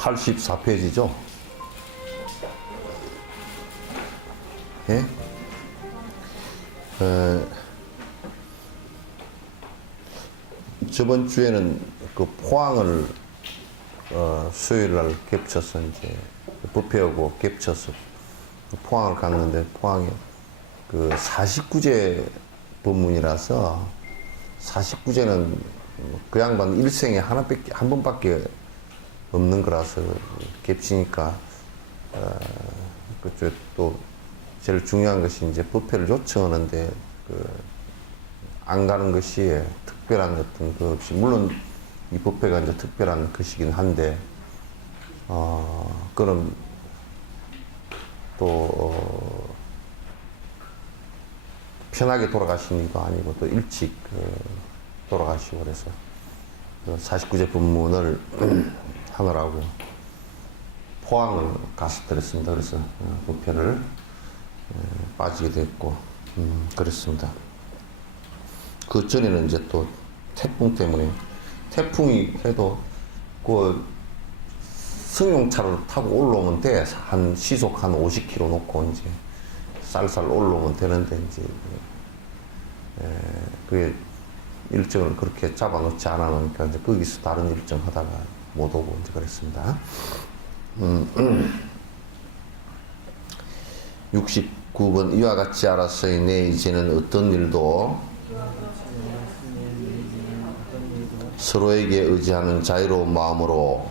84페이지죠? 예? 저번 주에는 그 포항을 수요일 날 겹쳐서 이제 부패하고 겹쳐서 포항을 갔는데, 포항에 그 49제 법문이라서 49제는 그 양반 일생에 한 번밖에 없는 거라서 겹치니까 그쪽 또 제일 중요한 것이 이제 부패를 요청하는데 안 가는 것이 특별한 어떤 그 없이, 물론 이 부패가 이제 특별한 것이긴 한데 그럼 또 편하게 돌아가신 일도 아니고 또 일찍 돌아가시고, 그래서 49제 법문을 하느라고 포항을 가서 들었습니다. 그래서 부패를 빠지게 됐고 그렇습니다. 그 전에는 이제 또 태풍 때문에, 태풍이 해도 그 승용차를 타고 올라오면 돼. 한 시속 한 50km 놓고 이제 쌀쌀 올라오면 되는데, 이제 그게 일정을 그렇게 잡아놓지 않아 놓으니까 이제 거기서 다른 일정 하다가 못 오고 이제 그랬습니다. 69번 이와 같이 알았으니 이제는 어떤 일도 서로에게 의지하는 자유로운 마음으로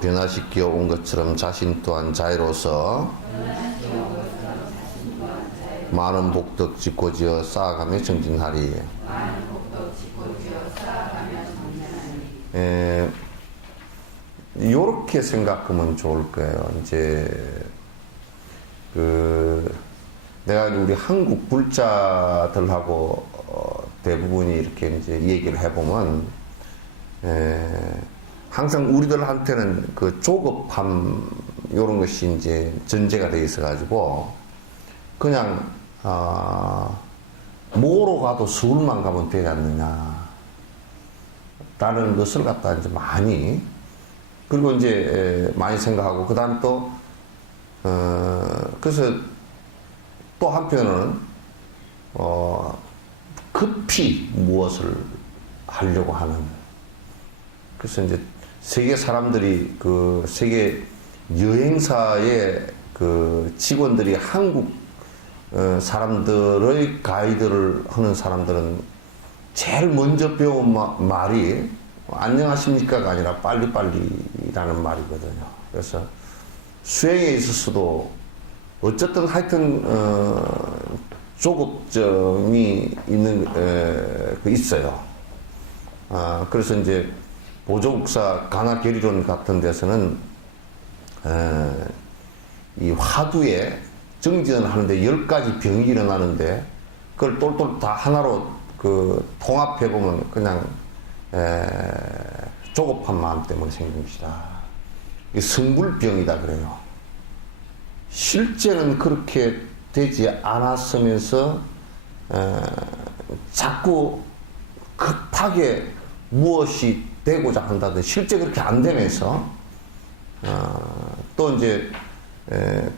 변화시켜 온 것처럼 자신 또한 자유로서 많은 복덕 짓고지어 쌓아가며 정진하리. 요렇게 생각하면 좋을 거예요. 이제 내가 우리 한국 불자들하고 대부분이 이렇게 이제 얘기를 해보면 항상 우리들한테는 그 조급함 요런 것이 이제 전제가 되어 있어 가지고 그냥 뭐로 가도 서울만 가면 되지 않느냐 라는 것을 갖다 이제 많이, 그리고 이제 많이 생각하고, 그 다음 또 그래서 또 한편은 급히 무엇을 하려고 하는, 그래서 이제 세계 사람들이 그 세계 여행사의 그 직원들이 한국 사람들의 가이드를 하는 사람들은 제일 먼저 배운 말이 안녕하십니까가 아니라 빨리빨리라는 말이거든요. 그래서 수행에 있어서도 어쨌든 하여튼 조급증이 있어요. 그래서 이제 보조국사 간화계리론 같은 데서는 이 화두에 정진을 하는데 10가지 병이 일어나는데 그걸 똘똘 다 하나로 통합해보면 그냥 조급한 마음 때문에 생긴 것이다. 이 성불병이다 그래요. 실제는 그렇게 되지 않았으면서 자꾸 급하게 무엇이 되고자 한다든 실제 그렇게 안 되면서 또 이제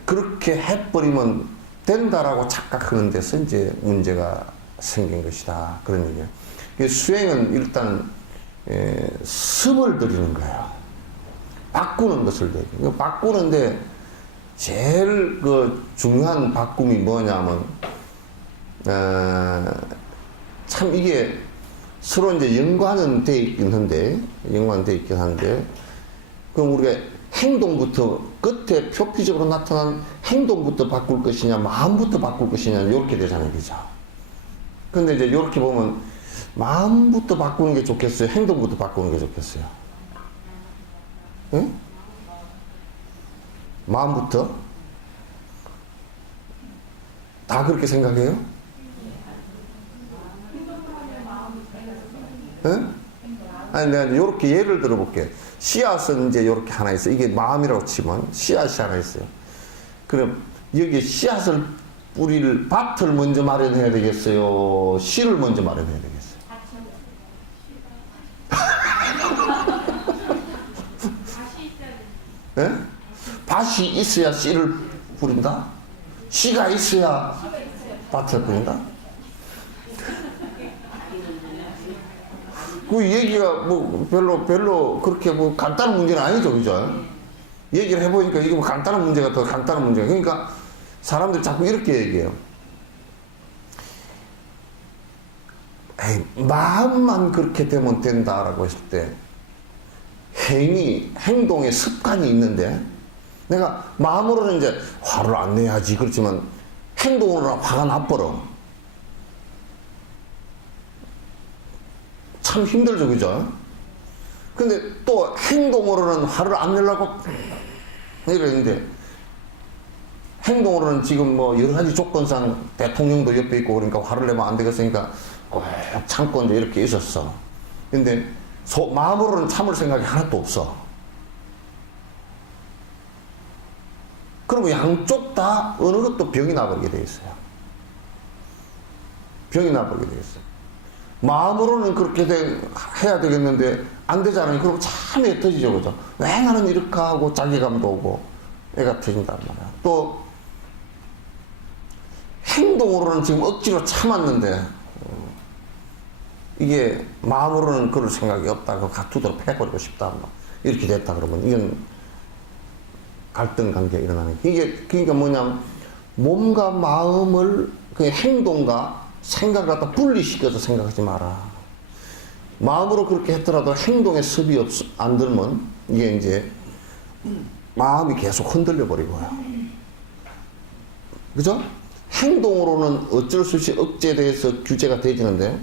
그렇게 해버리면 된다라고 착각하는 데서 이제 문제가 생긴 것이다. 그런 얘기예요. 수행은 일단 습을 들이는 거예요. 바꾸는 것을 들이는. 바꾸는데 제일 그 중요한 바꿈이 뭐냐면 참 이게 서로 이제 연관은 돼 있긴 한데, 그럼 우리가 행동부터, 끝에 표피적으로 나타난 행동부터 바꿀 것이냐, 마음부터 바꿀 것이냐, 이렇게 되잖아요. 그죠? 근데 이제 이렇게 보면 마음부터 바꾸는 게 좋겠어요? 행동부터 바꾸는 게 좋겠어요? 응? 마음부터? 다 그렇게 생각해요? 응? 아니, 내가 이렇게 예를 들어볼게. 씨앗은 이제 이렇게 하나 있어요. 이게 마음이라고 치면 씨앗이 하나 있어요. 그럼 여기 씨앗을 뿌릴 밭을 먼저 마련해야 되겠어요? 씨를 먼저 마련해야 되겠어요? 예? 밭이 있어야 씨를 뿌린다? 씨가 있어야 밭을 뿌린다? 그 얘기가 뭐 별로 그렇게 뭐 간단한 문제는 아니죠, 그죠? 얘기를 해보니까 이게 뭐 간단한 문제가 더 간단한 문제가. 그러니까 사람들 자꾸 이렇게 얘기해요. 에이, 마음만 그렇게 되면 된다라고 했을 때 행동의 습관이 있는데 내가 마음으로는 이제 화를 안 내야지 그렇지만 행동으로는 화가 나버려. 참 힘들죠, 그죠? 근데 또 행동으로는 화를 안 내려고 이러는데 행동으로는 지금 뭐 여러 가지 조건상 대통령도 옆에 있고 그러니까 화를 내면 안 되겠으니까 꼭 참고 이제 이렇게 있었어. 근데 마음으로는 참을 생각이 하나도 없어. 그러면 양쪽 다 어느 것도 병이 나버리게 돼 있어요. 병이 나버리게 돼 있어요. 마음으로는 그렇게 해야 되겠는데 안 되잖아요. 그럼 참 애 터지죠, 그죠? 왜 나는 이렇게 하고 자괴감도 오고 애가 터진단 말이야. 또 행동으로는 지금 억지로 참았는데 이게 마음으로는 그럴 생각이 없다고 가투도로 패버리고 싶다 이렇게 됐다 그러면 이건 갈등 관계가 일어나는 게 이게 그러니까 뭐냐면 몸과 마음을 그냥 행동과 생각을 갖다 분리시켜서 생각하지 마라. 마음으로 그렇게 했더라도 행동에 습이 안 들면 이게 이제 마음이 계속 흔들려 버리고요. 그죠? 행동으로는 어쩔 수 없이 억제돼서 규제가 되지는데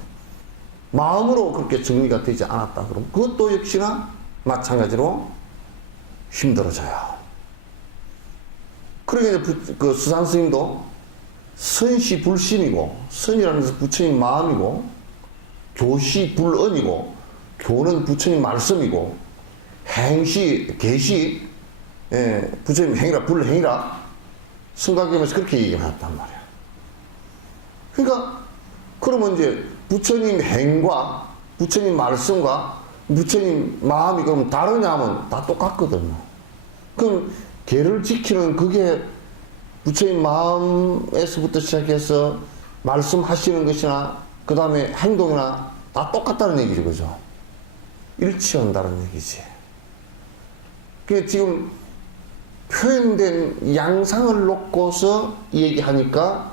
마음으로 그렇게 정리가 되지 않았다 그러면 그것도 역시나 마찬가지로 힘들어져요. 그러니까 이제 그 수산 스님도 선시 불심이고 선이라는 것은 부처님 마음이고 교시 불언이고 교는 부처님 말씀이고 행시 계시 부처님 행이라 불행이라 승각경에서 그렇게 얘기해놨단 말이야. 그러니까 그러면 이제 부처님 행과 부처님 말씀과 부처님 마음이 그럼 다르냐 하면 다 똑같거든요. 그럼 개를 지키는 그게 부처님 마음에서부터 시작해서 말씀하시는 것이나 그 다음에 행동이나 다 똑같다는 얘기죠, 그죠? 일치한다는 얘기지. 그게 지금 표현된 양상을 놓고서 얘기하니까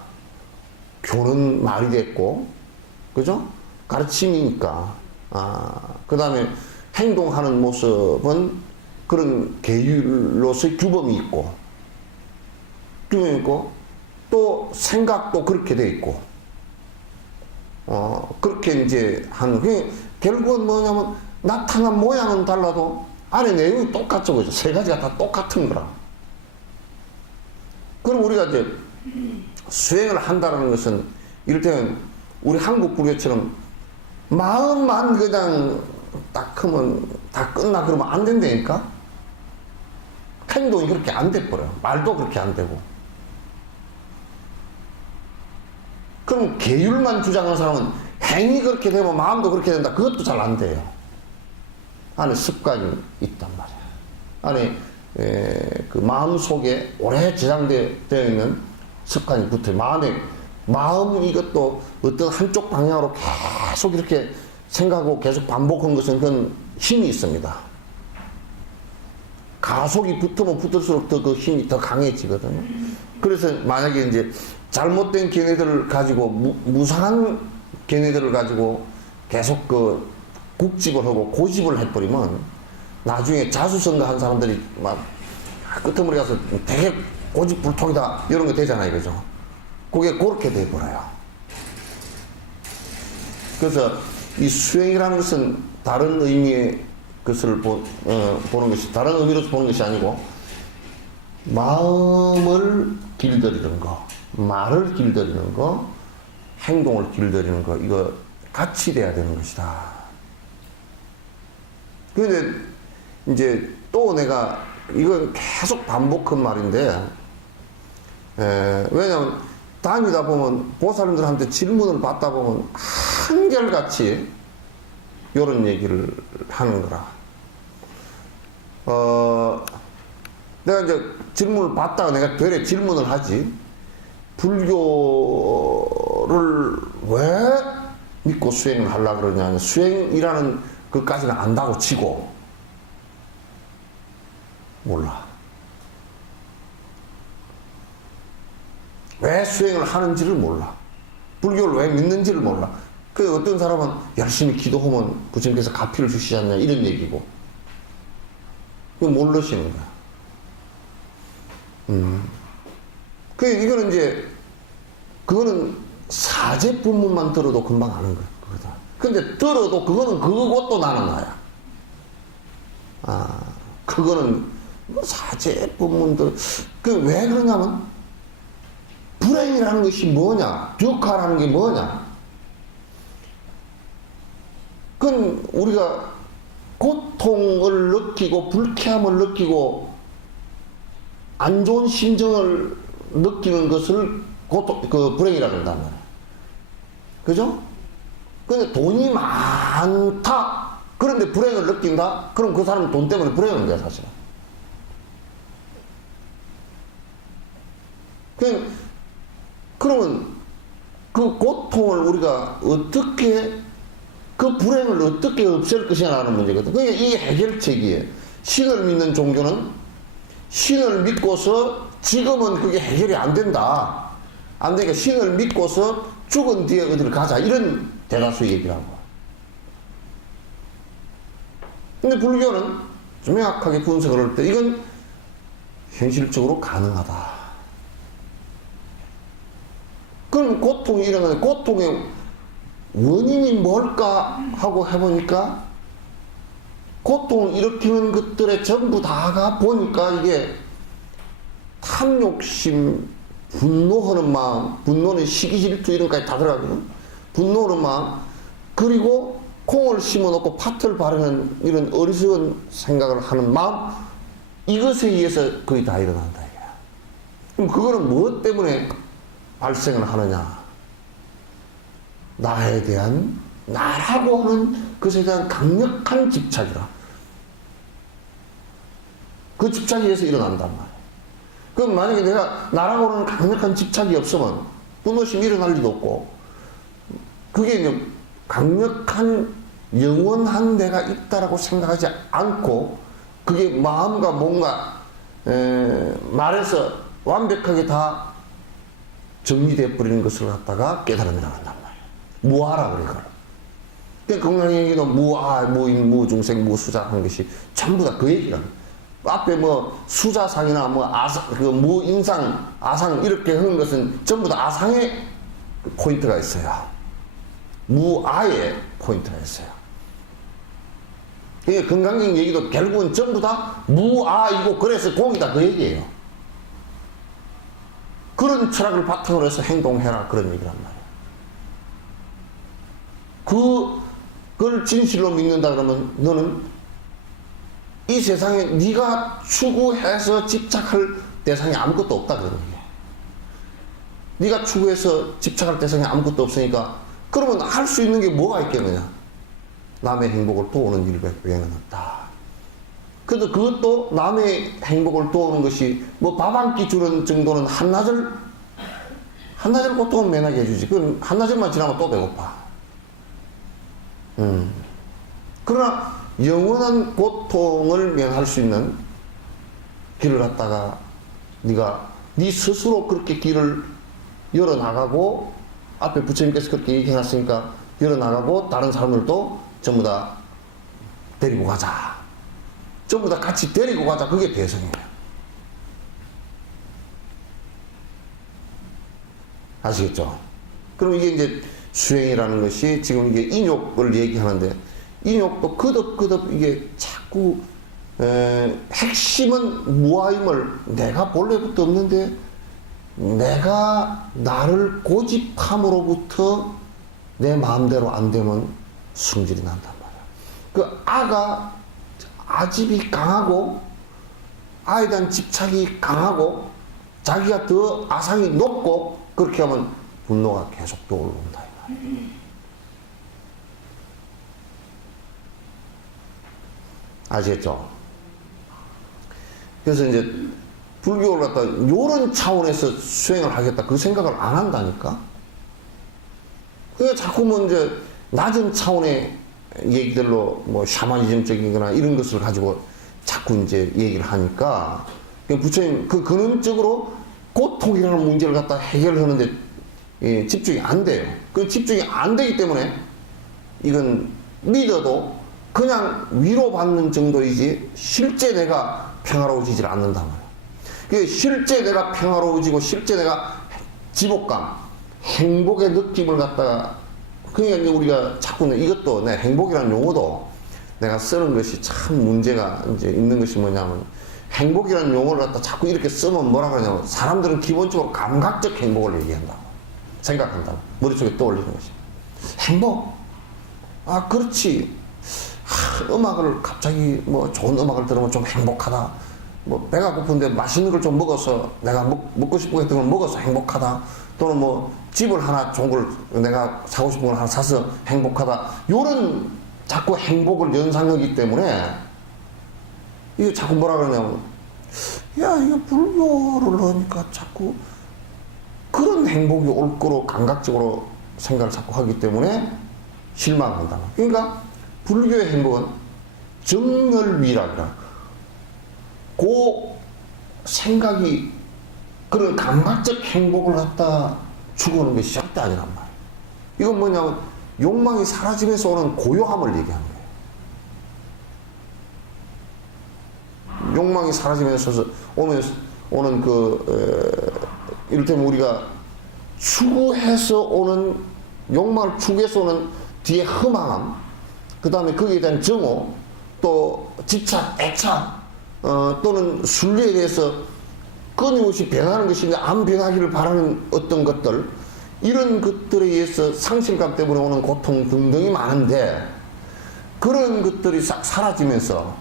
교는 말이 됐고, 그죠? 가르침이니까. 그 다음에 행동하는 모습은 그런 계율로서의 규범이 있고, 또 생각도 그렇게 돼 있고, 그렇게 이제 하는, 결국은 뭐냐면 나타난 모양은 달라도 안에 내용이 똑같죠, 그죠? 세 가지가 다 똑같은 거라. 그럼 우리가 이제 수행을 한다는 것은 이를테면 우리 한국 불교처럼 마음만 그냥 딱 하면 다 끝나 그러면 안 된다니까? 행동이 그렇게 안 돼버려요. 말도 그렇게 안 되고. 그럼 계율만 주장하는 사람은 행이 그렇게 되면 마음도 그렇게 된다. 그것도 잘 안 돼요. 안에 습관이 있단 말이야. 안에 그 마음 속에 오래 저장되어 있는 습관이 붙어요. 마음 이것도 어떤 한쪽 방향으로 계속 이렇게 생각하고 계속 반복한 것은 그건 힘이 있습니다. 가속이 붙으면 붙을수록 더 그 힘이 더 강해지거든요. 그래서 만약에 이제 잘못된 견해들을 가지고 무상한 견해들을 가지고 계속 그 국집을 하고 고집을 해버리면 나중에 자수성가한 사람들이 막 끝머리 가서 되게 고집불통이다 이런 거 되잖아요, 그죠? 그게 그렇게 돼버려요. 그래서 이 수행이라는 것은 다른 의미의 것을 보는 것이, 다른 의미로서 보는 것이 아니고 마음을 길들이는 거, 말을 길들이는 거, 행동을 길들이는 거, 이거 같이 돼야 되는 것이다. 근데 이제 또 내가 이건 계속 반복한 말인데, 왜냐면 다니다 보면 보살님들한테 질문을 받다 보면 한결같이 이런 얘기를 하는 거라. 내가 이제 질문을 받다가 내가 되레 질문을 하지. 불교를 왜 믿고 수행을 하려고 그러냐. 수행이라는 것까지는 안다고 치고, 몰라. 왜 수행을 하는지를 몰라. 불교를 왜 믿는지를 몰라. 그 어떤 사람은 열심히 기도하면 부처님께서 가피를 주시지 않냐 이런 얘기고, 그거 모르시는 거야. 이거는 이제 그거는 사제 법문만 들어도 금방 아는 거야. 그거다. 근데 들어도 그거는 그것도 나는 나야. 그거는 사제 법문들 그 왜 그러냐면 불행이라는 것이 뭐냐, 듀카라는 게 뭐냐. 그건 우리가 고통을 느끼고 불쾌함을 느끼고 안 좋은 심정을 느끼는 것을 불행이라고 한단 말이야. 그죠? 근데 돈이 많다. 그런데 불행을 느낀다? 그럼 그 사람은 돈 때문에 불행한 거야, 사실은. 그러면 그 고통을 우리가 어떻게, 그 불행을 어떻게 없앨 것이냐는 문제거든. 그러니까 이게 해결책이에요. 신을 믿는 종교는 신을 믿고서 지금은 그게 해결이 안 된다. 안 되니까 신을 믿고서 죽은 뒤에 어디를 가자. 이런 대다수 얘기를 하고. 근데 불교는 좀 명확하게 분석을 할 때 이건 현실적으로 가능하다. 그럼 고통이 일어나는 고통의 원인이 뭘까 하고 해보니까 고통을 일으키는 것들에 전부 다가 보니까 이게 탐욕심, 분노하는 마음, 분노는 시기 질투 이런 것까지 다 들어가거든. 분노하는 마음, 그리고 콩을 심어놓고 팥을 바르는 이런 어리석은 생각을 하는 마음, 이것에 의해서 거의 다 일어난다 이거야. 그럼 그거는 무엇 때문에 발생을 하느냐? 나에 대한, 나라고 하는 것에 대한 강력한 집착이라. 그 집착에 의해서 일어난단 말이야. 그럼 만약에 내가 나라고 하는 강력한 집착이 없으면 분노심이 일어날 리도 없고, 그게 이제 강력한 영원한 내가 있다라고 생각하지 않고, 그게 마음과 뭔가 말해서 완벽하게 다 정리되어 버리는 것을 갖다가 깨달음이라고 한단 말이야. 무아라 그래, 그걸. 그러니까 건강얘기도 무아, 무인, 무중생, 무수자 하는 것이 전부 다 그 얘기라는 거야. 앞에 뭐 수자상이나 뭐 그 무인상, 아상 이렇게 하는 것은 전부 다 아상의 포인트가 있어요. 무아의 포인트가 있어요. 그러니까 건강적 얘기도 결국은 전부 다 무아이고 그래서 공이다 그 얘기예요. 그런 철학을 바탕으로 해서 행동해라 그런 얘기란 말이야. 그걸 진실로 믿는다 그러면 너는 이 세상에 네가 추구해서 집착할 대상이 아무것도 없다 그런 얘기야. 네가 추구해서 집착할 대상이 아무것도 없으니까 그러면 할 수 있는 게 뭐가 있겠느냐? 남의 행복을 도우는 일 외에는 없다. 그래도 그것도 남의 행복을 도우는 것이 뭐 밥 한 끼 주는 정도는 한나절 고통은 면하게 해주지. 그건 한나절만 지나면 또 배고파. 그러나 영원한 고통을 면할 수 있는 길을 갖다가 네 스스로 그렇게 길을 열어나가고, 앞에 부처님께서 그렇게 얘기해놨으니까 열어나가고 다른 사람들도 전부 다 데리고 가자. 전부 다 같이 데리고 가자. 그게 대성이에요. 아시겠죠? 그럼 이게 이제 수행이라는 것이 지금 이게 인욕을 얘기하는데, 인욕도 거듭거듭 이게 자꾸 핵심은 무아임을 내가 본래부터 없는데 내가 나를 고집함으로부터 내 마음대로 안 되면 승질이 난단 말이야. 그 아집이 강하고 아에 대한 집착이 강하고 자기가 더 아상이 높고 그렇게 하면 분노가 계속 떠올라온다. 아시겠죠? 그래서 이제 불교를 갖다 요런 차원에서 수행을 하겠다 그 생각을 안 한다니까. 그러니까 자꾸 뭐 이제 낮은 차원의 얘기들로 뭐 샤머니즘적이거나 이런 것을 가지고 자꾸 이제 얘기를 하니까 부처님 그 근원적으로 고통이라는 문제를 갖다 해결하는데 예, 집중이 안 돼요. 그 집중이 안 되기 때문에 이건 믿어도 그냥 위로받는 정도이지 실제 내가 평화로워지질 않는단 말이에요. 그 실제 내가 평화로워지고 실제 내가 지복감, 행복의 느낌을 갖다가 그러니까 이제 우리가 자꾸 이것도 내 행복이라는 용어도 내가 쓰는 것이 참 문제가 이제 있는 것이 뭐냐면 행복이라는 용어를 갖다 자꾸 이렇게 쓰면 뭐라 그러냐면 사람들은 기본적으로 감각적 행복을 얘기한다고 생각한다고 머릿속에 떠올리는 것이 행복? 아 그렇지. 음악을 갑자기 뭐 좋은 음악을 들으면 좀 행복하다. 뭐 배가 고픈데 맛있는 걸 좀 먹어서 내가 먹고 싶고 했던 걸 먹어서 행복하다. 또는 뭐 집을 하나 좋은 걸 내가 사고 싶은 걸 하나 사서 행복하다. 요런 자꾸 행복을 연상하기 때문에 이게 자꾸 뭐라 그러냐면 야 이거 불교를 하니까 자꾸 그런 행복이 올 거로 감각적으로 생각을 자꾸 하기 때문에 실망한다. 그러니까 불교의 행복은 정열위락이라 그 생각이 그런 감각적 행복을 갖다 추구하는 것이 절대 아니란 말이에요. 이건 뭐냐면 욕망이 사라지면서 오는 고요함을 얘기하는 거예요. 욕망이 사라지면서 오는 이를테면 우리가 추구해서 오는 욕망을 추구해서 오는 뒤에 흠함, 그 다음에 거기에 대한 정오, 또 집착, 애착, 또는 순리에 대해서 끊임없이 변하는 것인데 안 변하기를 바라는 어떤 것들, 이런 것들에 의해서 상실감 때문에 오는 고통 등등이 많은데 그런 것들이 싹 사라지면서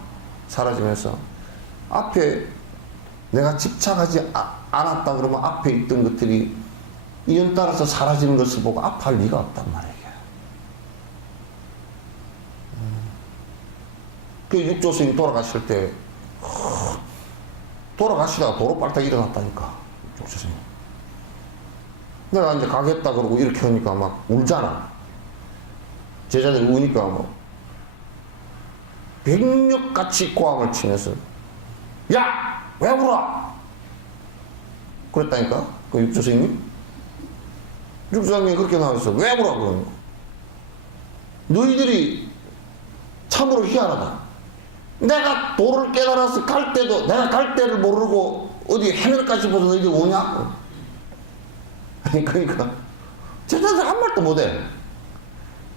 앞에 내가 집착하지 않았다 그러면 앞에 있던 것들이 이연따라서 사라지는 것을 보고 아파할 리가 없단 말이에요. 그 육조스님 돌아가실 때 돌아가시다가 도로 빨딱 일어났다니까 육조스님. 내가 이제 가겠다 그러고 이렇게 하니까 막 울잖아. 제자들이 우니까 뭐 백력같이 고함을 치면서 야! 왜 울어? 그랬다니까 그 육조스님. 육조스님이 그렇게 나와있어. 왜 울어? 그러는 거. 너희들이 참으로 희한하다. 내가 도를 깨달아서 갈 때도 내가 갈 때를 모르고 어디 해멸까지 보서 너희들 오냐? 그러니까 제자들 한 말도 못해.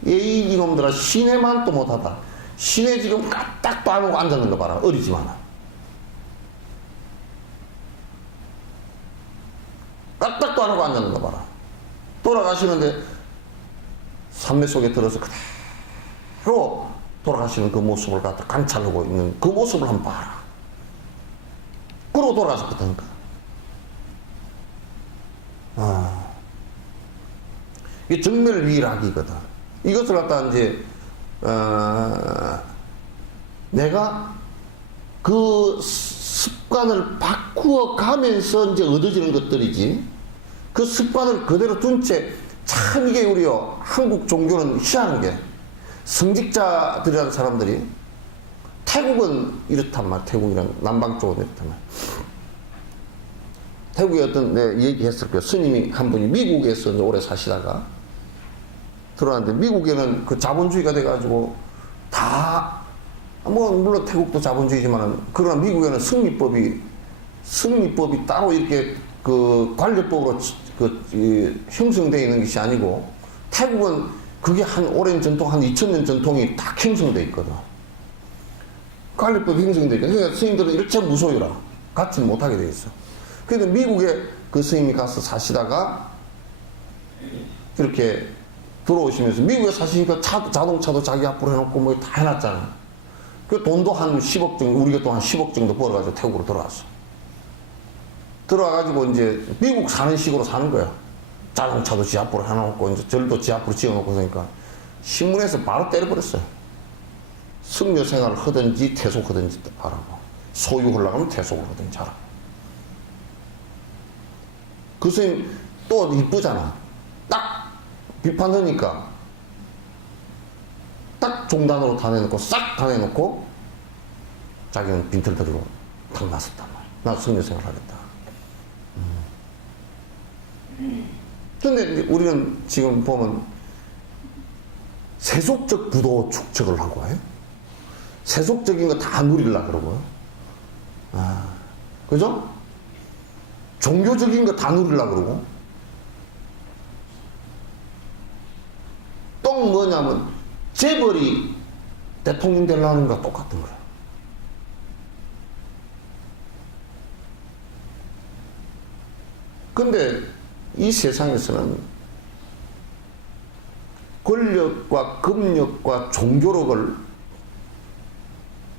예의 이놈들아 시내만 또 못하다. 시내 지금 까딱도 안 하고 앉았는 거 봐라. 어리지만 까딱도 안 하고 앉았는 거 봐라. 돌아가시는데 산매 속에 들어서 그대로 돌아가시는 그 모습을 갖다 관찰하고 있는 그 모습을 한번 봐라. 그러고 돌아가셨거든요. 이게 정멸위락이거든. 이것을 갖다 이제 내가 그 습관을 바꾸어 가면서 이제 얻어지는 것들이지. 그 습관을 그대로 둔 채 참 이게 우리요 한국 종교는 희한한 게 성직자들이라는 사람들이 태국은 이렇단 말. 태국이란 남방 쪽은 이렇단 말. 태국에 어떤 내 얘기했을 거예요. 스님이 한 분이 미국에서 오래 사시다가 들어왔는데 미국에는 그 자본주의가 돼가지고 다 뭐 물론 태국도 자본주의지만 그러나 미국에는 승리법이 따로 이렇게 그 관례법으로 형성되어 있는 것이 아니고 태국은 그게 한 오랜 전통 한 2000년 전통이 딱 형성되어 있거든. 관례법이 형성되어 있거든. 그러니까 스님들은 일체 무소유라 갖지 못하게 되어 있어. 그래서 미국에 그 스님이 가서 사시다가 이렇게 들어오시면서 미국에 사시니까 자동차도 자기 앞으로 해놓고 뭐 다 해놨잖아. 그 돈도 한 10억 정도, 우리가 또 한 10억 정도 벌어가지고 태국으로 들어왔어. 들어와가지고 이제 미국 사는 식으로 사는 거야. 자동차도 지 앞으로 해놓고 이제 절도 지 앞으로 지어놓고 그러니까 신문에서 바로 때려버렸어요. 승려 생활을 하든지 퇴속하든지 하라고. 소유하려고 하면 태속으로든 잘하고. 그 선생님 또 이쁘잖아. 딱 비판하니까 딱 종단으로 다 내놓고 싹 다 내놓고 자기는 빈털터리로 탁 나섰단 말이야. 나 승려생활 하겠다. 근데 우리는 지금 보면 세속적 부도 축적을 하고 해요. 세속적인 거 다 누리려고 그러고요. 그죠? 종교적인 거 다 누리려고 그러고. 또 뭐냐면 재벌이 대통령 되려는 거랑 똑같은 거야. 근데 이 세상에서는 권력과 금력과 종교력을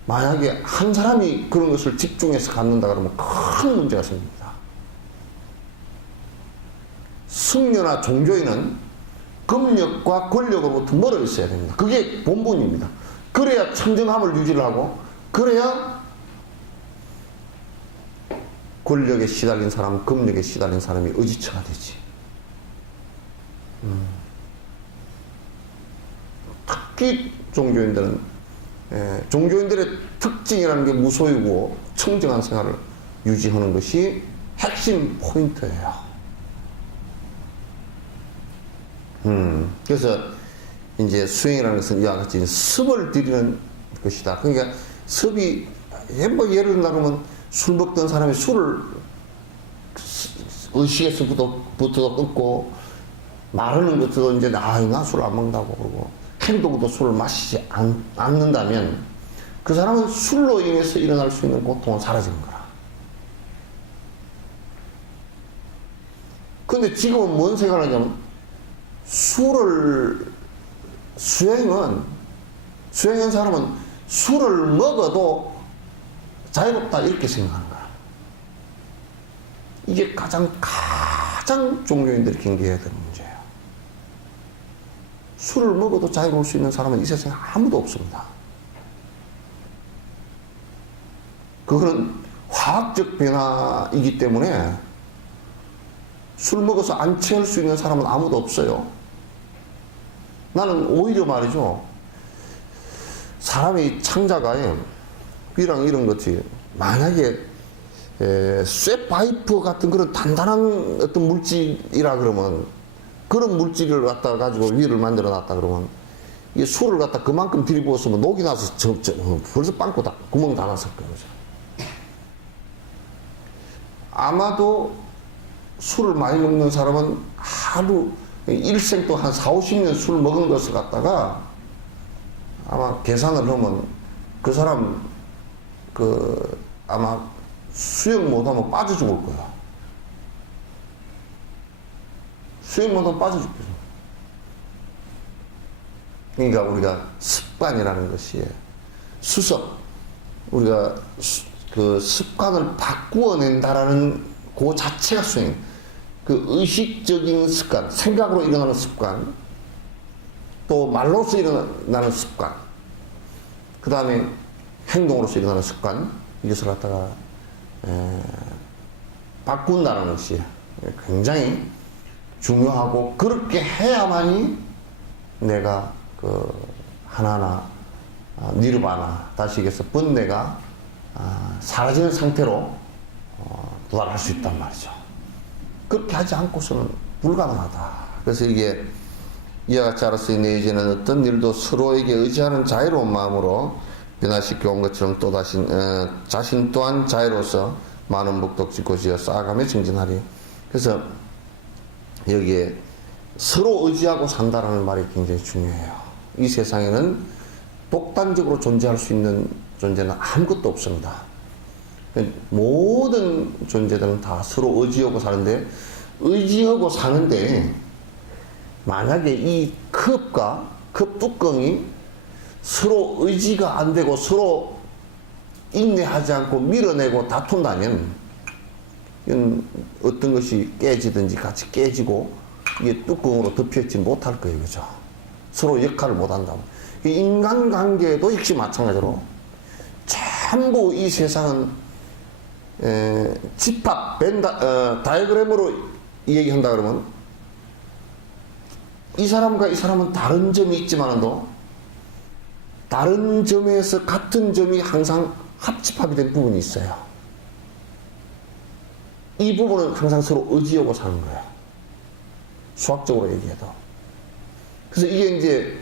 만약에 한 사람이 그런 것을 집중해서 갖는다 그러면 큰 문제가 생깁니다. 승려나 종교인은 금력과 권력으로부터 멀어 있어야 됩니다. 그게 본분입니다. 그래야 청정함을 유지를 하고, 그래야 권력에 시달린 사람, 금력에 시달린 사람이 의지처가 되지. 특히 종교인들은 종교인들의 특징이라는 게 무소유고 청정한 생활을 유지하는 것이 핵심 포인트예요. 그래서 이제 수행이라는 것은 이와 같이 습을 들이는 것이다. 그러니까 습이 뭐 예를 들면 술 먹던 사람이 술을 의식에서부터 끊고 말하는 것도 이제 나 술 안 먹는다고 그러고 행동도 술을 마시지 않는다면 그 사람은 술로 인해서 일어날 수 있는 고통은 사라지는 거라. 근데 지금은 뭔 생각을 하냐면 수행한 사람은 술을 먹어도 자유롭다 이렇게 생각하는 거야. 이게 가장 종교인들이 경계해야 되는 문제예요. 술을 먹어도 자유로울 수 있는 사람은 이 세상에 아무도 없습니다. 그거는 화학적 변화이기 때문에 술 먹어서 안 취할 수 있는 사람은 아무도 없어요. 나는 오히려 말이죠. 사람이 창자가 삐랑 이런 것이 만약에 쇠파이프 같은 그런 단단한 어떤 물질이라 그러면 그런 물질을 갖다 가지고 위를 만들어 놨다 그러면 이 술을 갖다 그만큼 들이부었으면 녹이 나서 벌써 빵꾸 다 구멍 다 났을 거예요. 아마도 술을 많이 먹는 사람은 하루 일생 또 한 4, 50년 술 먹은 것을 갖다가 아마 계산을 하면 그 사람 아마 수영 못하면 빠져 죽을 거야. 수영 못하면 빠져 죽겠어. 그러니까 우리가 습관이라는 것이 우리가 그 습관을 바꾸어낸다라는 그 자체가 수행. 그 의식적인 습관, 생각으로 일어나는 습관, 또 말로서 일어나는 습관, 그 다음에 행동으로서 일어나는 습관, 이것을 갖다가 바꾼다는 것이 굉장히 중요하고, 그렇게 해야만이 내가 하나하나 니르바나, 다시 얘기해서 번뇌가 사라지는 상태로 부활할 수 있단 말이죠. 그렇게 하지 않고서는 불가능하다. 그래서 이게 이와 같이 알아서 내지는 어떤 일도 서로에게 의지하는 자유로운 마음으로 변화시켜 온 것처럼 또다시 자신 또한 자유로서 많은 복덕 짓고지어 쌓아가며 증진하리. 그래서 여기에 서로 의지하고 산다라는 말이 굉장히 중요해요. 이 세상에는 독단적으로 존재할 수 있는 존재는 아무것도 없습니다. 모든 존재들은 다 서로 의지하고 사는데, 의지하고 사는데 만약에 이 컵 뚜껑이 서로 의지가 안 되고 서로 인내하지 않고 밀어내고 다툰다면 이건 어떤 것이 깨지든지 같이 깨지고 이게 뚜껑으로 덮여있지 못할 거예요. 그죠? 서로 역할을 못 한다고. 인간관계도 역시 마찬가지로 전부 이 세상은 집합, 다이어그램으로 얘기한다 그러면 이 사람과 이 사람은 다른 점이 있지만도 다른 점에서 같은 점이 항상 합집합이 된 부분이 있어요. 이 부분은 항상 서로 의지하고 사는 거예요. 수학적으로 얘기해도. 그래서 이게 이제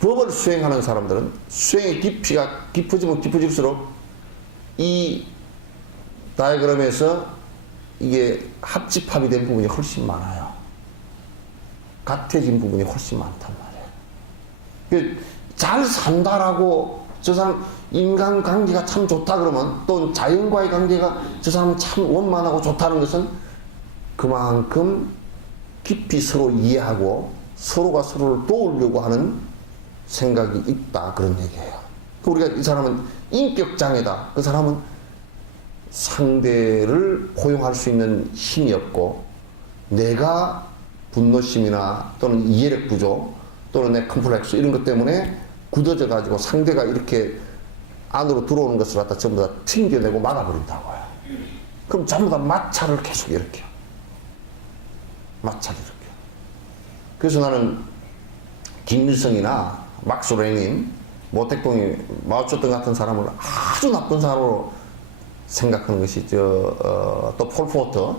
법을 수행하는 사람들은 수행의 깊이가 깊어지면 깊어질수록 이 다이어그램에서 이게 합집합이 된 부분이 훨씬 많아요. 같아진 부분이 훨씬 많단 말이에요. 잘 산다라고 저 사람 인간관계가 참 좋다 그러면 또 자연과의 관계가 저 사람은 참 원만하고 좋다는 것은 그만큼 깊이 서로 이해하고 서로가 서로를 도우려고 하는 생각이 있다 그런 얘기예요. 우리가 이 사람은 인격장애다. 그 사람은 상대를 포용할 수 있는 힘이 없고 내가 분노심이나 또는 이해력 부족 또는 내 컴플렉스 이런 것 때문에 굳어져 가지고 상대가 이렇게 안으로 들어오는 것을 갖다 전부 다 튕겨내고 막아버린다고요. 그럼 전부 다 마찰을 계속 일으켜. 마찰을 일으켜. 그래서 나는 김일성이나 막스 레닌, 모택동이 마오쩌둥 같은 사람을 아주 나쁜 사람으로 생각하는 것이 또 폴포터